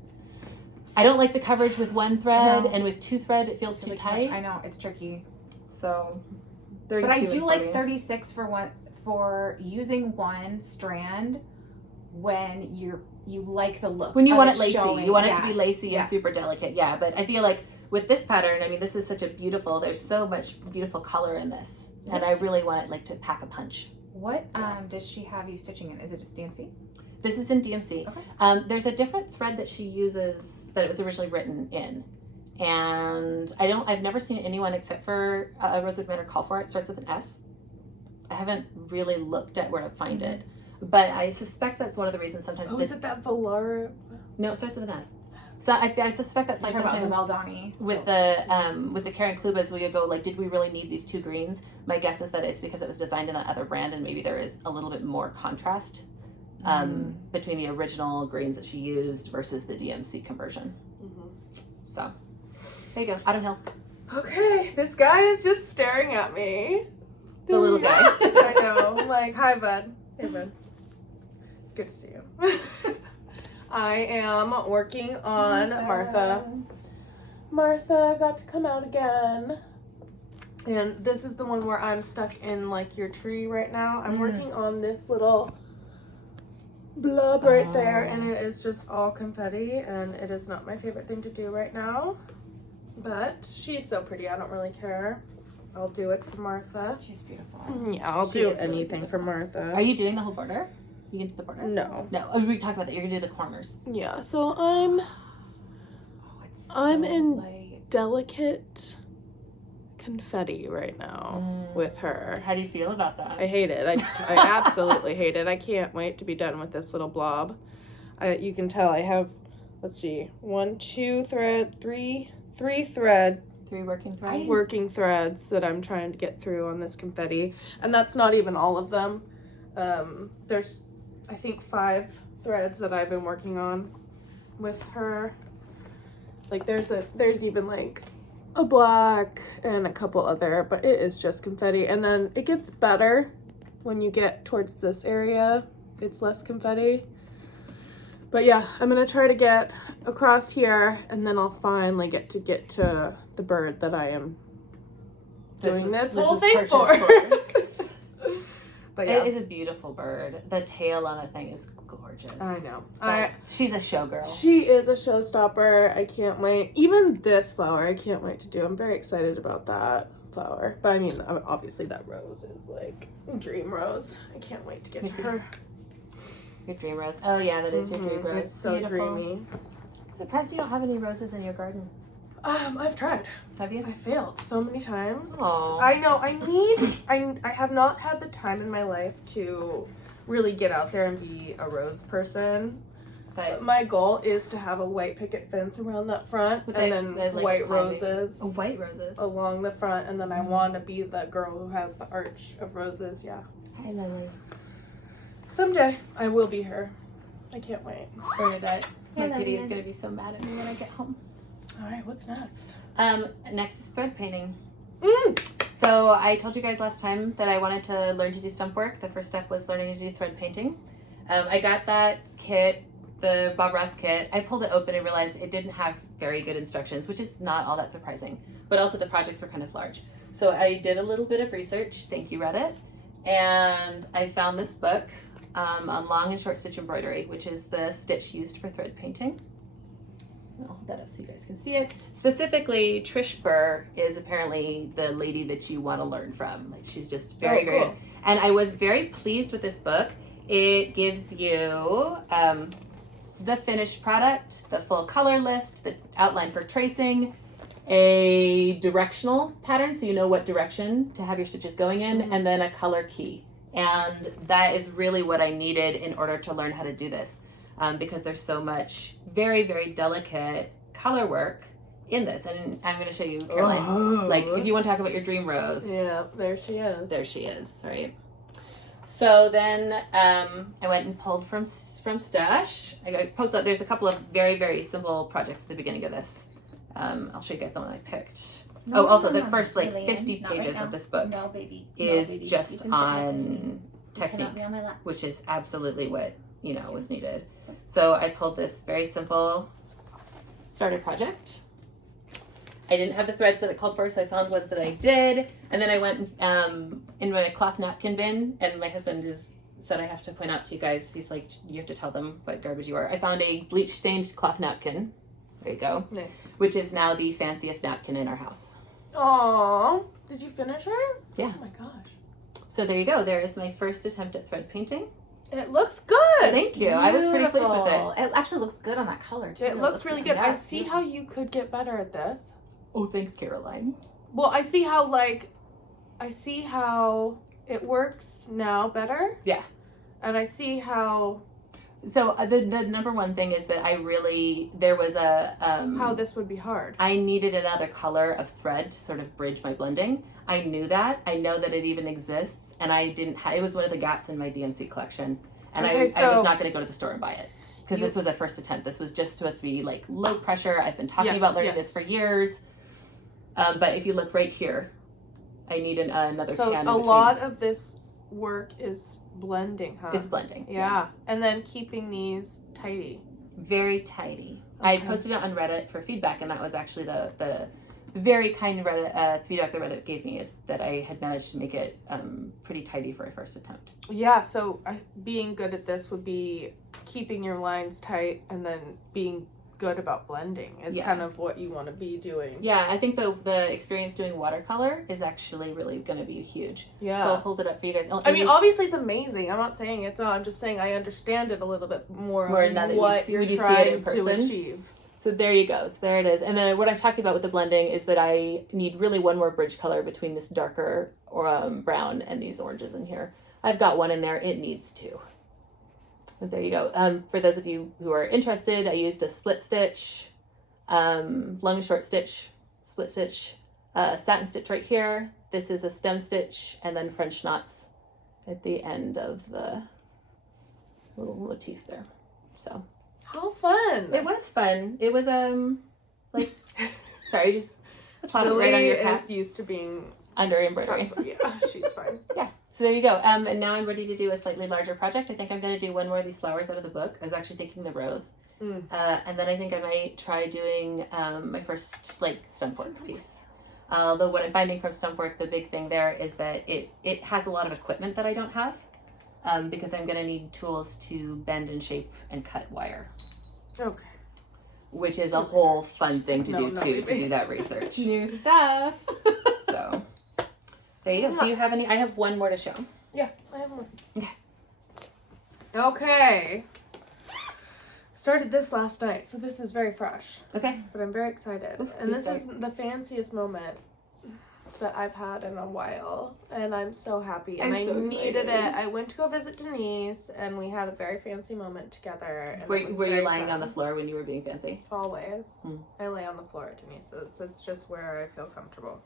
I don't like the coverage with 1 thread, No. and with 2 thread it feels too tight. I know, it's tricky. So, 32 But I and do 40. like 36 for using one strand when you're you like the look. When you of want it lacy, showing. you want it Yeah. to be lacy and Yes. super delicate. Yeah, but I feel like with this pattern, I mean, this is such a beautiful, there's so much beautiful color in this. And I really want it like to pack a punch. What does she have you stitching in? Is it just DMC? This is in DMC. Okay. There's a different thread that she uses that it was originally written in. And I've never seen anyone except for Rosewood Manor call for it. It starts with an S. I haven't really looked at where to find it. But I suspect that's one of the reasons sometimes. Oh, is it that velour? No, it starts with an S. So I suspect that's like You're talking sometimes about the Valdani. with the Karen Klubas, we go like, did we really need these two greens? My guess is that it's because it was designed in that other brand, and maybe there is a little bit more contrast between the original greens that she used versus the DMC conversion. So there you go, Autumn Hill. Okay, this guy is just staring at me. The little guy. I know. I'm like, hi, bud. Hey, bud. It's good to see you. I am working on Martha. Martha got to come out again. And this is the one where I'm stuck in like your tree right now. I'm working on this little blub right there, and it is just all confetti, and it is not my favorite thing to do right now. But she's so pretty, I don't really care. I'll do it for Martha. She's beautiful. Yeah, I'll She do is really anything for Martha. Are you doing the whole border? You can do the border? No. No. Oh, we talked about that. You're gonna do the corners. Yeah, so I'm It's I'm so in light. delicate confetti right now with her. How do you feel about that? I hate it. I absolutely hate it. I can't wait to be done with this little blob. You can tell I have, let's see, 1, 2 thread, three thread 3 working threads. working threads that I'm trying to get through on this confetti, and that's not even all of them. There's, I think, 5 threads that I've been working on with her. Like there's even like a black and a couple other, but it is just confetti, and then it gets better when you get towards this area. It's less confetti. But yeah, I'm gonna try to get across here, and then I'll finally get to the bird that I am doing this whole was thing purchased for. But yeah, It is a beautiful bird. The tail on the thing is gorgeous. I know. But she's a showgirl. She is a showstopper. I can't wait. Even this flower, I can't wait to do. I'm very excited about that flower. But I mean, obviously that rose is like dream rose. I can't wait to get to her. Your dream rose. Oh yeah, that is your dream rose. It's so Beautiful. dreamy. I'm surprised you don't have any roses in your garden. I've tried. Have you? I failed so many times. Aw. I know. I have not had the time in my life to really get out there and be a rose person. But My goal is to have a white picket fence around that front, With and the- then the, like, white climbing. roses white roses. along the front, and then I want to be the girl who has the arch of roses. Yeah. Hi Lily. Someday I will be her. I can't wait. Bernadette. My Hi, kitty is Lily. gonna be so mad at me when I get home. All right. What's next? Next is thread painting. Mm. So I told you guys last time that I wanted to learn to do stump work. The first step was learning to do thread painting. I got that kit, the Bob Ross kit. I pulled it open and realized it didn't have very good instructions, which is not all that surprising. But also the projects were kind of large. So I did a little bit of research. Thank you, Reddit. And I found this book on long and short stitch embroidery, which is the stitch used for thread painting. I'll hold that up so you guys can see it. Specifically, Trish Burr is apparently the lady that you want to learn from. Like, she's just very, very cool. good. And I was very pleased with this book. It gives you the finished product, the full color list, the outline for tracing, a directional pattern so you know what direction to have your stitches going in, and then a color key. And that is really what I needed in order to learn how to do this. Because there's so much very, very delicate color work in this. And I'm going to show you, Caroline. Oh. Like, if you want to talk about your dream rose, Yeah, there she is. there she is, right? So then I went and pulled from Stash. I pulled out, there's a couple of very, very simple projects at the beginning of this. I'll show you guys the one I picked. The first like Lillian, 50 not right pages now. of this book No, baby. No, is baby. just You can sit next to me. on You technique, cannot be on my lap. which is absolutely what was needed. So I pulled this very simple starter project. I didn't have the threads that it called for, so I found ones that I did, and then I went in my cloth napkin bin. And my husband is said I have to point out to you guys. He's like, you have to tell them what garbage you are. I found a bleach stained cloth napkin. There you go. Nice. Which is now the fanciest napkin in our house. Aww. Did you finish her? Yeah. Oh my gosh. So there you go. There is my first attempt at thread painting. It looks good. Thank you. I was pretty pleased with Beautiful. it. It actually looks good on that color too. It looks really good. Yeah, I see how you could get better at this. Oh, thanks, Caroline. Well, I see how it works now better. Yeah. And I see how So the number one thing is that there was a how this would be hard. I needed another color of thread to sort of bridge my blending. I knew that. I know that it even exists, and I didn't. It was one of the gaps in my DMC collection, and I was not going to go to the store and buy it because this was a first attempt. This was just supposed to be like low pressure. I've been talking about learning this for years, but if you look right here, I need another tan. So a lot of this work is blending, huh? It's blending. Yeah. And then keeping these tidy. Very tidy. I posted it on Reddit for feedback, and that was actually the very kind Reddit feedback that Reddit gave me, is that I had managed to make it pretty tidy for a first attempt. Yeah, so being good at this would be keeping your lines tight and then being good about blending is kind of what you want to be doing. Yeah, I think the experience doing watercolor is actually really going to be huge. Yeah. So I'll hold it up for you guys. I mean, obviously it's amazing. I'm not saying it's not. I'm just saying I understand it a little bit more now that what you you're see it in trying to person. achieve. So there you go. So there it is. And then what I'm talking about with the blending is that I need really one more bridge color between this darker brown and these oranges in here. I've got one in there. It needs two. But there you go. For those of you who are interested, I used a split stitch, long and short stitch, split stitch, satin stitch right here. This is a stem stitch, and then French knots at the end of the little motif there. So. How fun! It was fun. It was like sorry, just plop it right on your cap. Is used to being Under embroidery. Yeah, she's fine. Yeah. So there you go. And now I'm ready to do a slightly larger project. I think I'm going to do one more of these flowers out of the book. I was actually thinking the rose. And then I think I might try doing my first like stump work piece. Although what I'm finding from stump work, the big thing there is that it has a lot of equipment that I don't have. Because I'm going to need tools to bend and shape and cut wire. Okay. Which is a whole fun thing to to do that research. New stuff. So, there you go. Do you have any? I have one more to show. Yeah, I have one. Okay. Okay. Started this last night, so this is very fresh. Okay. But I'm very excited. And this is the fanciest moment that I've had in a while, and I'm so happy, and I needed it. I went to go visit Denise, and we had a very fancy moment together. And Were you lying on the floor when you were being fancy? Always. I lay on the floor at Denise's. It's just where I feel comfortable.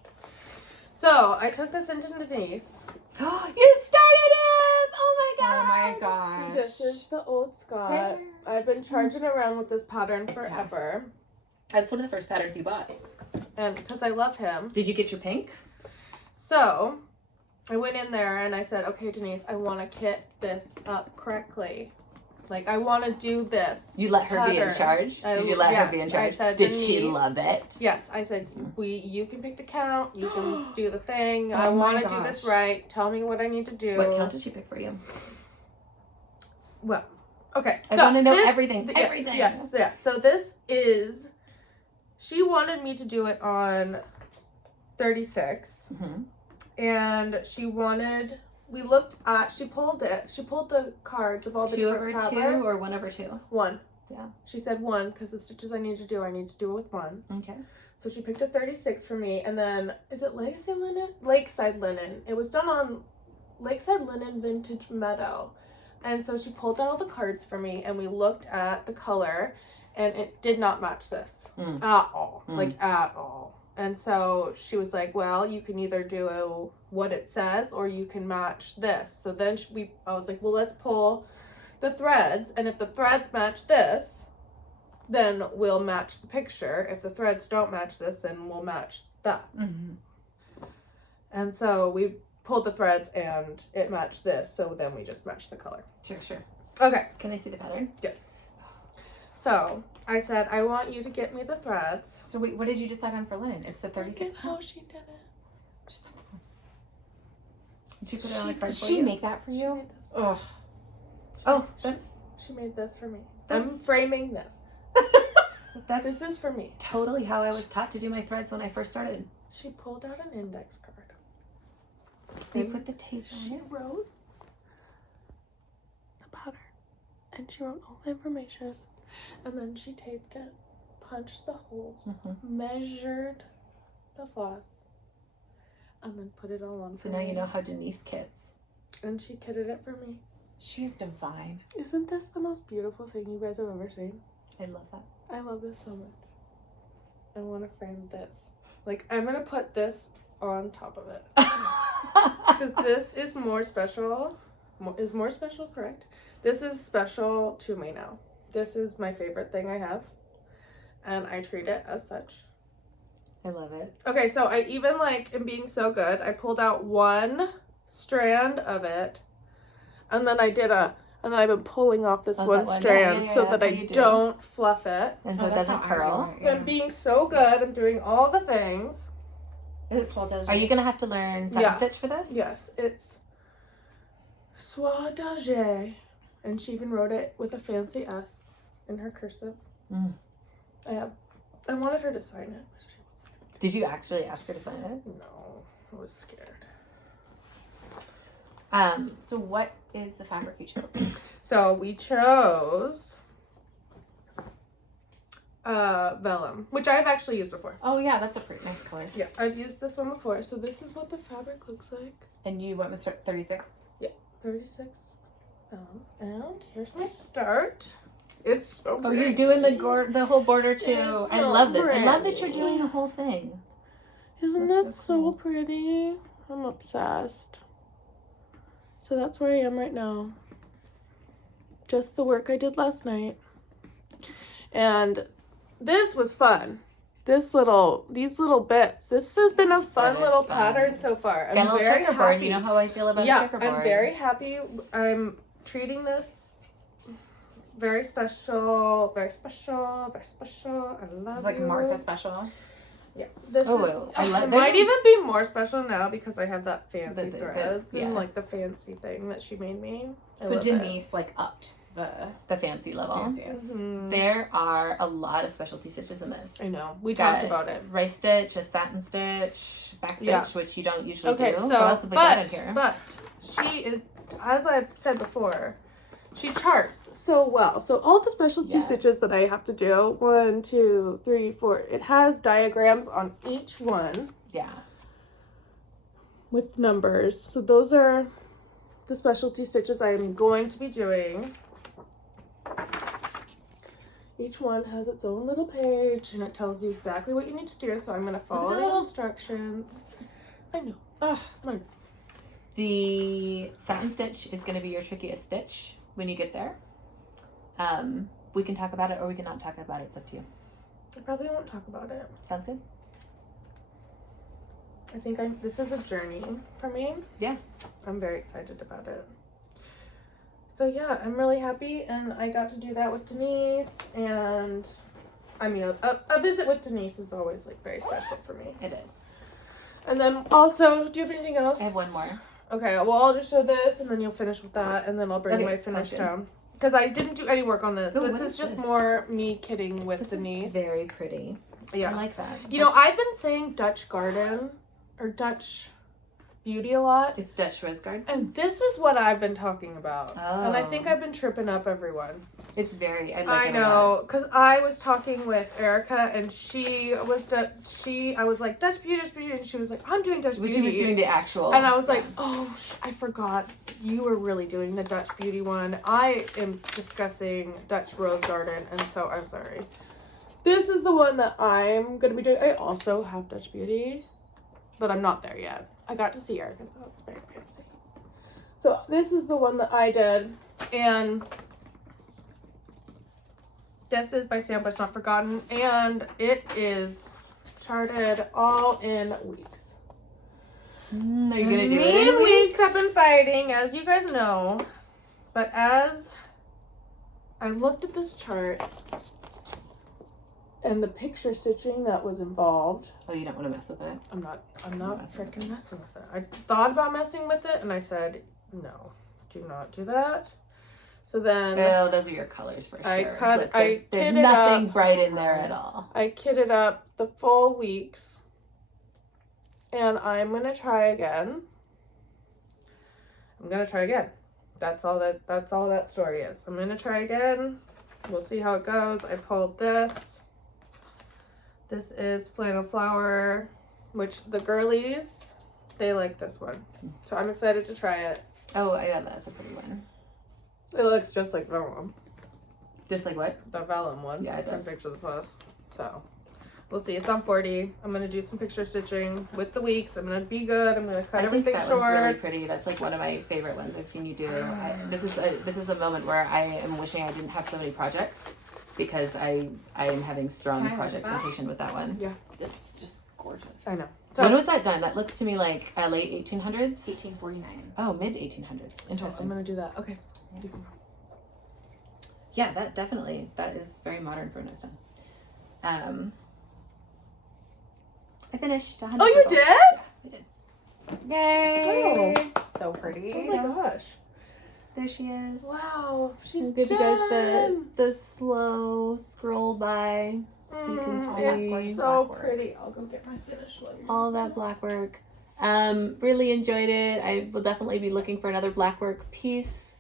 So I took this into Denise. You started him! Oh my god! Oh my gosh. This is the old Scott. I've been charging around with this pattern forever. That's one of the first patterns you bought. And because I love him. Did you get your pink? So, I went in there and I said, okay, Denise, I want to kit this up correctly. Like, I want to do this. You let her be in charge? Did you let her be in charge? I said, Did Denise, she love it? Yes, I said, you can pick the count, you can do the thing. Oh I want to my do this gosh. right. Tell me what I need to do. What count did she pick for you? Well, okay. I want to know everything. Yes, Everything. Yes. So this is, she wanted me to do it on 36. Mm-hmm. And she wanted, we looked at, she pulled the cards of all the Two different over fabric. two or one over two? One. Yeah. She said one, because the stitches I need to do it with one. Okay. So she picked a 36 for me, and then, is it Legacy Linen? Lakeside Linen. It was done on Lakeside Linen Vintage Meadow. And so she pulled out all the cards for me, and we looked at the color, and it did not match this. At all. Like, at all. And so she was like, well, you can either do what it says, or you can match this. So then I was like, well, let's pull the threads, and if the threads match this, then we'll match the picture. If the threads don't match this, then we'll match that. Mm-hmm. And so we pulled the threads, and it matched this, so then we just matched the color. Sure. Okay. Can I see the pattern? Yes. So I said, I want you to get me the threads. So wait, what did you decide on for linen? It's the 36. Look at how she did it. Just Did she put it on a card Did for she you? make that for She you? made this. Ugh. She made this for me. I'm That's- framing this. That's This is for me. totally how I was taught to do my threads when I first started. She pulled out an index card. You And put the tape on she it. wrote the pattern. And she wrote all the information. And then she taped it, punched the holes, measured the floss, and then put it all on. So now you know how Denise kits. And she kitted it for me. She's divine. Isn't this the most beautiful thing you guys have ever seen? I love that. I love this so much. I want to frame this. Like, I'm going to put this on top of it. Because this is more special. Is more special correct? This is special to me now. This is my favorite thing I have. And I treat it as such. I love it. Okay, so I even, like, am being so good. I pulled out one strand of it. And then I did and then I've been pulling off this one that one. strand Yeah, so that's that how I you do it. don't fluff it. And so it that's doesn't how I do curl. it, yeah. I'm being so good. I'm doing all the things. Is it swell Are you going to have to learn satin Yeah. stitch for this? Yes, it's Soie d'Angers. And she even wrote it with a fancy S in her cursive. Mm. I wanted her to sign it. But she Did you actually ask her to sign it? no, I was scared. So what is the fabric you chose? So we chose vellum, which I've actually used before. Oh yeah, that's a pretty nice color. Yeah, I've used this one before. So this is what the fabric looks like. And you went with 36? 36. And here's my start. It's so Oh, you're pretty. doing the whole border too. It's I so love this. I love that pretty. you're doing the whole thing. Isn't That's that so so cool. pretty? I'm obsessed. So that's where I am right now. Just the work I did last night. And this was fun. These little bits. This has been a fun That is little fun. pattern so far. It's got a little very checkerboard. happy. You know how I feel about a Yeah, checkerboard. I'm very happy. I'm treating this very special, very special, very special. I love This is like you. Martha special. Yeah, this Oh, is. I love- It there's might a- even be more special now because I have that fancy The- threads yeah. and like the fancy thing that she made me. I So love Denise like upped the the fancy level. fanciest. it. Mhm. There are a lot of specialty stitches in this. I know. We It's got talked about it. Rice stitch, a satin stitch, back stitch, Yeah. which you don't usually Okay, do. so what else have we got in here? but she is, as I've said before, she charts so well. So all the specialty Yeah. stitches that I have to do, 1, 2, 3, 4, it has diagrams on each one Yeah. with numbers. So those are the specialty stitches I'm going to be doing. Each one has its own little page and it tells you exactly what you need to do. So I'm going to follow the little- instructions. I know. Ugh. The satin stitch is going to be your trickiest stitch when you get there. We can talk about it or we can not talk about it. It's up to you. I probably won't talk about it. Sounds good? I think this is a journey for me. Yeah. I'm very excited about it. So yeah, I'm really happy and I got to do that with Denise and I mean a visit with Denise is always like very special for me. It is. And then also, do you have anything else? I have one more. Okay, well I'll just show this and then you'll finish with that and then I'll bring Okay, my sounds finish good. down. Because I didn't do any work on this. Ooh, This what is is just this? more me kidding with This Denise. is very pretty. Yeah. I like that. You know, I've been saying Dutch garden or Dutch beauty a lot. It's Dutch Rosewood. And this is what I've been talking about. And I Oh. think I've been tripping up everyone. It's very. I like I it a lot. know, because I was talking with Erica and I was like, Dutch beauty, and she was like, I'm doing Dutch But beauty. she was doing the actual. And I was like, yeah. oh, I forgot. You were really doing the Dutch beauty one. I am discussing Dutch rose garden, and so I'm sorry. This is the one that I'm going to be doing. I also have Dutch beauty, but I'm not there yet. I got to see Erica, so it's very fancy. So this is the one that I did, and this is by Sandwich Not Forgotten, and it is charted all in weeks. Are you gonna do Me it? and Weeks have been fighting, as you guys know. But as I looked at this chart and the picture stitching that was involved, Oh, you don't want to mess with it. I'm not messing with freaking messing with it. I thought about messing with it and I said, no, do not do that. So then Oh, those are your colors for sure. I cut. Look, I there's kitted nothing up. bright in there at all. I kitted up the full weeks, and I'm gonna try again. That's all that story is. I'm gonna try again. We'll see how it goes. I pulled this. This is Flannel Flower, which the girlies, they like this one. So I'm excited to try it. Oh, yeah, that's a pretty one. It looks just like vellum. Just like what? The vellum one. Yeah, it does. From Picture the Post. So we'll see. It's on 40. I'm gonna do some picture stitching with the weeks. I'm gonna be good. I'm gonna cut everything that short. one's really pretty. That's like one of my favorite ones I've seen you do. This is a moment where I am wishing I didn't have so many projects because I am having strong Can I project look at that? temptation with that one. Yeah, This is just gorgeous. I know. When was that done? That looks to me like late 1800s. 1849. Oh, mid 1800s. Interesting. I'm gonna do that. Okay. Yeah, that is very modern for when it was done. I finished 100 Oh, you circles. did? Yeah, I did. Yay! Oh. So pretty. Oh my gosh. There she is. Wow. She's I'll give done. you guys the slow scroll by so you can see It's so Blackwork. pretty. I'll go get my finished one. all that black work. Really enjoyed it. I will definitely be looking for another blackwork piece.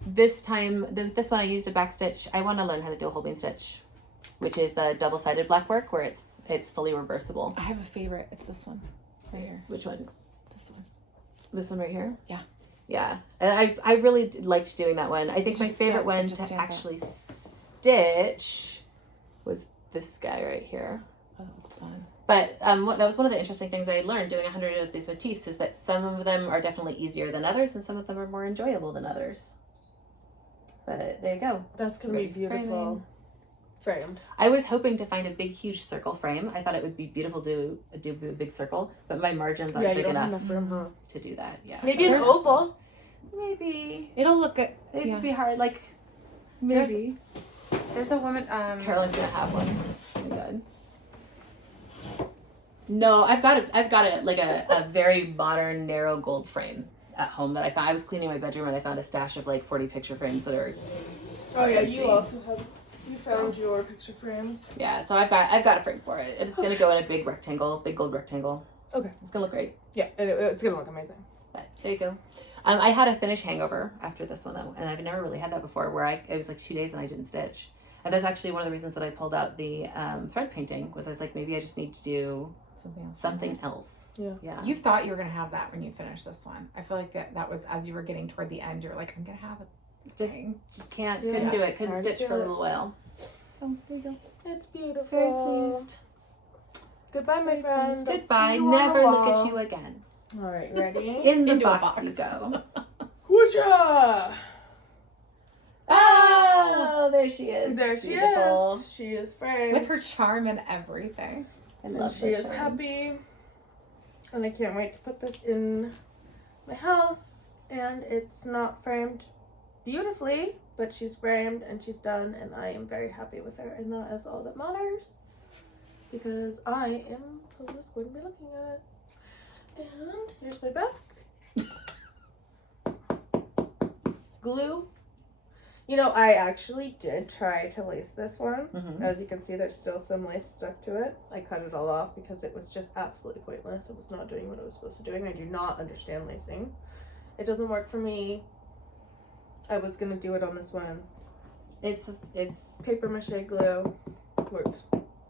This time, this one I used a back stitch. I want to learn how to do a whole bean stitch, which is the double-sided blackwork where it's fully reversible. I have a favorite. It's this one. Right here. Which one? This one. This one right here? Yeah. Yeah. And I really liked doing that one. I think my favorite one to actually stitch was this guy right here. Oh, that's fun. But that was one of the interesting things I learned doing 100 of these motifs is that some of them are definitely easier than others and some of them are more enjoyable than others. But there you go. That's gonna be Great beautiful. Framed. I was hoping to find a big, huge circle frame. I thought it would be beautiful to do a big circle, but my margins aren't big enough room, huh? to do that. Yeah. Maybe so it's oval. Maybe. It'll look good. It'd Yeah. be hard. Like, maybe. There's a woman. Caroline's gonna have one. Oh my god. No, I've got a very modern, narrow gold frame at home that I found. I was cleaning my bedroom and I found a stash of like 40 picture frames that are. Oh yeah, empty. you also have. You found your picture frames. Yeah, so I've got a frame for it. It's gonna go in a big rectangle, big gold rectangle. Okay. It's gonna look great. Yeah, it's gonna look amazing. But there you go. I had a finish hangover after this one though, and I've never really had that before. Where it was like 2 days and I didn't stitch, and that's actually one of the reasons that I pulled out the thread painting. Was I was like, maybe I just need to do something else. Yeah. Yeah. You thought you were gonna have that when you finished this one. I feel like that was as you were getting toward the end. You were like, I'm gonna have it. just can't Yeah. couldn't do it. Couldn't Already stitch for feel a it. little while. So there you go. It's beautiful. Very pleased. Goodbye, my friends. Goodbye. See you on the Never look wall. at you again. All right, ready? In the Into a box box. you go. Whoosha! Oh, there she is. There she Beautiful. is. She is framed. With her charm and everything. I And love she those is charms. happy. And I can't wait to put this in my house. And it's not framed beautifully, but she's framed and she's done, and I am very happy with her, and that is all that matters. Because I am always going to be looking at it. And here's my back. Glue. You know, I actually did try to lace this one. Mhm. As you can see, there's still some lace stuck to it. I cut it all off because it was just absolutely pointless. It was not doing what it was supposed to do. I do not understand lacing. It doesn't work for me. I was gonna do it on this one. It's Paper mache glue works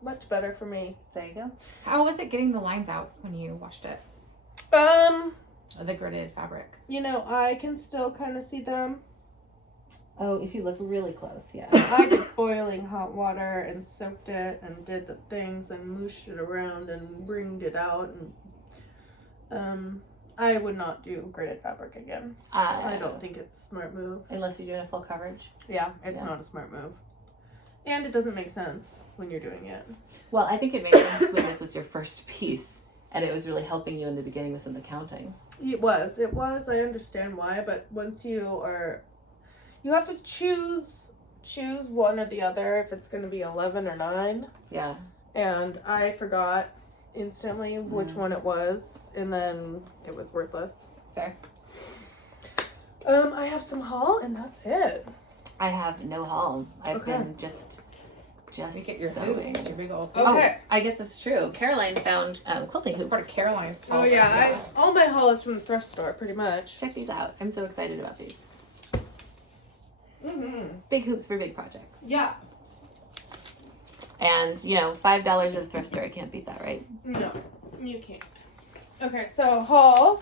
much better for me. there you go. How was it getting the lines out when you washed it? The gridded fabric. You know, I can still kind of see them. Oh, if you look really close, yeah. I did boiling hot water and soaked it and did the things and mooshed it around and wringed it out, and I would not do gridded fabric again. I don't think it's a smart move. Unless you're doing a full coverage. Yeah, it's Yeah. not a smart move. And it doesn't make sense when you're doing it. Well, I think it made sense when this was your first piece, and it was really helping you in the beginning with some of the counting. It was. I understand why, but once you have to choose one or the other if it's going to be 11 or 9. Yeah. And I forgot instantly which one it was, and then it was worthless. Fair. I have some haul, and that's it. I have no haul. I've Okay. been just You get your sewing. hoops, your big old Okay. Oh, I guess that's true. Caroline found quilting It's part hoops. of Caroline's Oh yeah, all my haul is from the thrift store, pretty much. Check these out. I'm so excited about these. Mm-hmm. Big hoops for big projects. Yeah. And, you know, $5 at the thrift store. I can't beat that, right? No, you can't. Okay, so haul.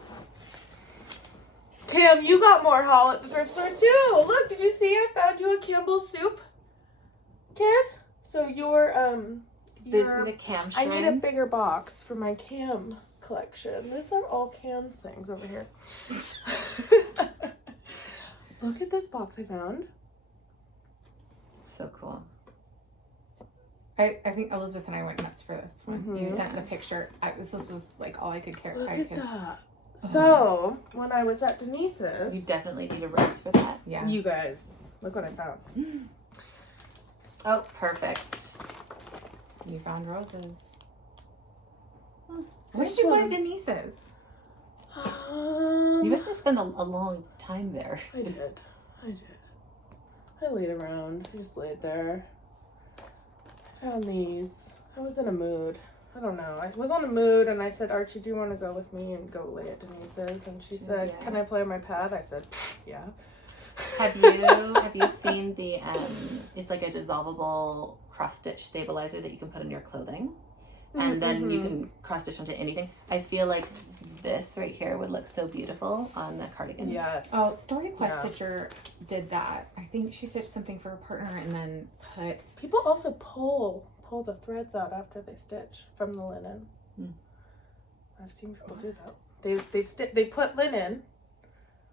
Tam, you got more haul at the thrift store too. Look, did you see? I found you a Campbell's soup can. So your This is the cam I need a shrine. bigger box for my cam collection. These are all cams things over here. Look at this box I found. So cool. I think Elizabeth and I went nuts for this one. You Mhm. sent the picture. This was like all I could care. Look I at could. that. So, when I was at Denise's, You definitely need a rose for that. Yeah. you guys, look what I found. Oh, perfect. You found roses. Hmm. Where did you go to Denise's? You must have spent a long time there. I did. I laid around. I just laid there. I found these. I was in a mood. I don't know. I was on a mood and I said, Archie, do you want to go with me and go lay at Denise's? And she said, Yeah. can I play on my pad? I said, yeah. Have you seen the it's like a dissolvable cross stitch stabilizer that you can put on your clothing, and then you can cross stitch onto anything. I feel like this right here would look so beautiful on a cardigan. Yes. Oh, Story Quest Yeah. Stitcher did that. I think she stitched something for a partner and then put. People also pull the threads out after they stitch from the linen. Hmm. I've seen people do that. They put linen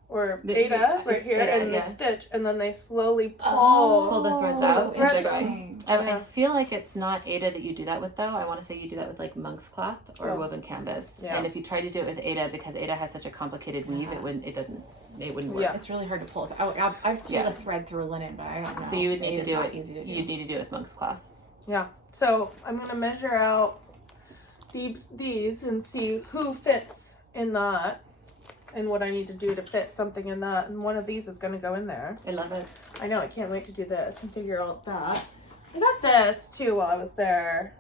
or The- aida it's right here Aida, and yeah. they stitch and then they slowly pull. Pull the threads the out as threads they're out. going. Interesting. I Yeah. feel like it's not Aida that you do that with though. I want to say you do that with like monk's cloth or Oh. woven canvas. Yeah. And if you try to do it with Aida, because Aida has such a complicated weave, Yeah. it wouldn't work. Yeah. It's really hard to pull. I've pulled Yeah. a thread through a linen, but I don't know. So you would need to It's do not it. Easy to do. You'd need to do it with monk's cloth. Yeah. So I'm gonna measure out these and see who fits in that and what I need to do to fit something in that. And one of these is gonna go in there. I love it. I know, I can't wait to do this and figure out that. I got this too while I was there.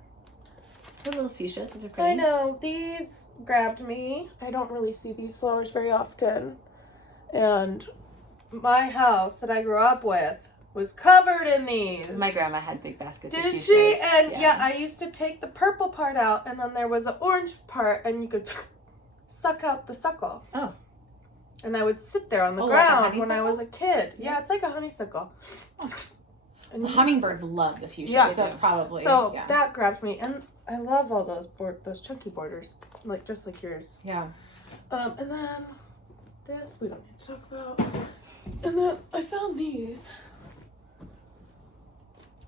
The little fuchsias, those are pretty. I know, these grabbed me. I don't really see these flowers very often. And my house that I grew up with was covered in these. My grandma had big baskets. of Did fuchsias. she? And yeah, I used to take the purple part out and then there was an orange part and you could suck out the suckle. Oh. And I would sit there on the Oh, like a ground when I honeysuckle? was a kid. Yeah, it's like a honeysuckle. And The hummingbirds love the fuchsia. Yeah. So that's probably so yeah. that grabbed me, and I love all those chunky borders, like just like yours. Yeah. And then this we don't need to talk about. And then I found these.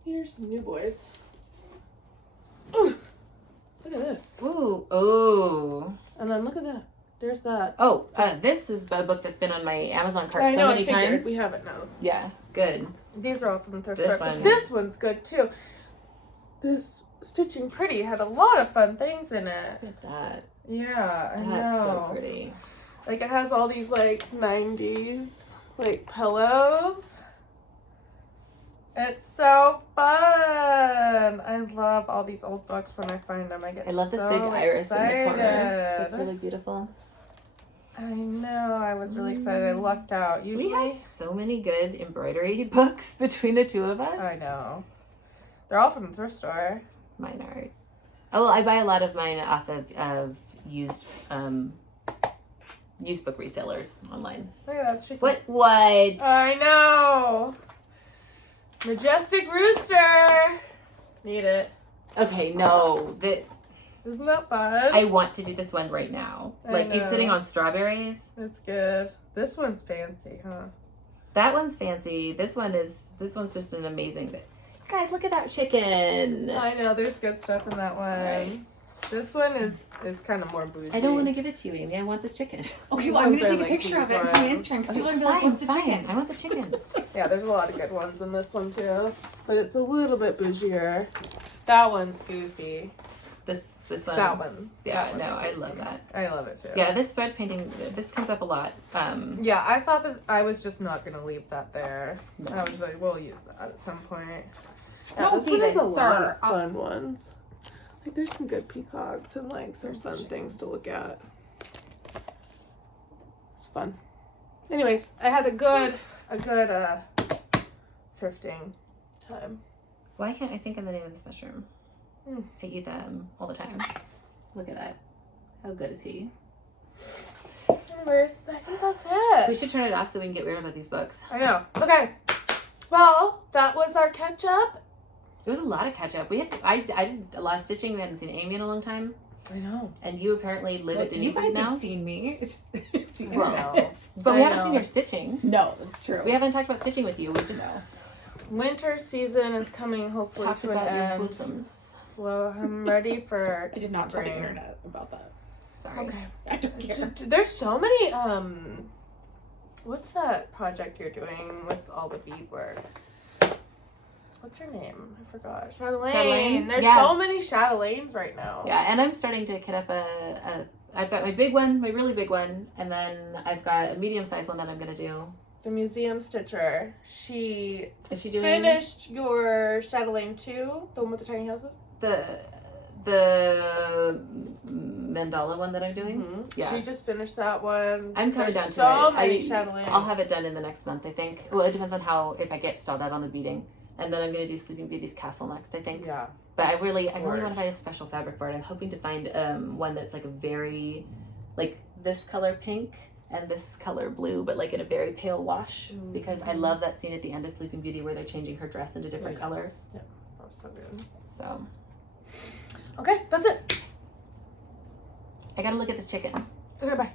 Here's some new boys. Ooh, look at this. Ooh. Oh. And then look at that. There's that. Oh. This is a book that's been on my Amazon cart I so know. many I figured. times. We have it now. Yeah. Good. These are all from the thrift This store. one. But this one's good too. This Stitching Pretty had a lot of fun things in it. Look at that. Yeah, I That's know. so pretty. Like it has all these like 90s like pillows. It's so fun. I love all these old books when I find them. I get I love this so big iris in the corner. That's excited. really beautiful. I know. I was really excited. I lucked out. Usually We have so many good embroidery books between the two of us. I know. They're all from the thrift store. Mine are. Oh, well, I buy a lot of mine off of used book resellers online. Look at that chicken. What? I know. Majestic Rooster. Need it. Okay, no. Isn't that fun? I want to do this one right now. I Like it's know. sitting on strawberries. It's good. This one's fancy, huh? That one's fancy. This one's just an amazing. Guys, look at that chicken. I know. There's good stuff in that one. Right. This one is kind of more bougie. I don't want to give it to you, Amy. I want this chicken. Okay, These well, I'm ones gonna are take a like picture of these it and put it on ones. Instagram because people are gonna be like, "What's the chicken?" I want the chicken. Yeah, there's a lot of good ones in this one too, but it's a little bit bougier. That one's goofy. This one. That one. Yeah, no, I love that. I love it too. Yeah, this thread painting, this comes up a lot. Yeah, I thought that I was just not gonna leave that there. No. I was like, we'll use that at some point. Don't this one has a even, lot sir. of fun ones. Like, there's some good peacocks and like some fun things to look at. It's fun. Anyways, I had a good thrifting time. Why can't I think of the name of this mushroom? Mm. I eat them all the time. Look at that. How good is he? Anyways, I think that's it. We should turn it off so we can get weird about these books. I know. Okay. Well, that was our catch up. It was a lot of catch up. I did a lot of stitching. We hadn't seen Aimee in a long time. I know. And you apparently live at You Denise's guys now. have seen me. It's just, it's Well, know. But we I haven't know. seen your stitching. no, that's true. We haven't talked about stitching with you. We've just Winter season is coming hopefully talked to an about your end. bosoms. So I'm ready for I did not tell the spring. internet about that. Sorry. Okay. I don't care. There's so many what's that project you're doing with all the beadwork? What's her name? I forgot. Chatelaine. Chatelaines? There's Yeah. so many Chatelaines right now. Yeah, and I'm starting to kit up I've got my big one, my really big one, and then I've got a medium-sized one that I'm gonna do. The museum stitcher. She Is she doing finished your Chatelaine 2, the one with the tiny houses? the mandala one that I'm doing? Mhm. Yeah. She just finished that one. I'm coming There's down to so it. many Chatelaines. I'll have it done in the next month, I think. Well, it depends on if I get stalled out on the beading. And then I'm gonna do Sleeping Beauty's castle next, I think. Yeah. But I really want Gorge. to buy a special fabric for it. I'm hoping to find one that's like a very, like this color pink and this color blue, but like in a very pale wash. Because I love that scene at the end of Sleeping Beauty where they're changing her dress into different colors. Yeah. That was so good. So Okay, that's it. I gotta look at this chicken. Okay, bye.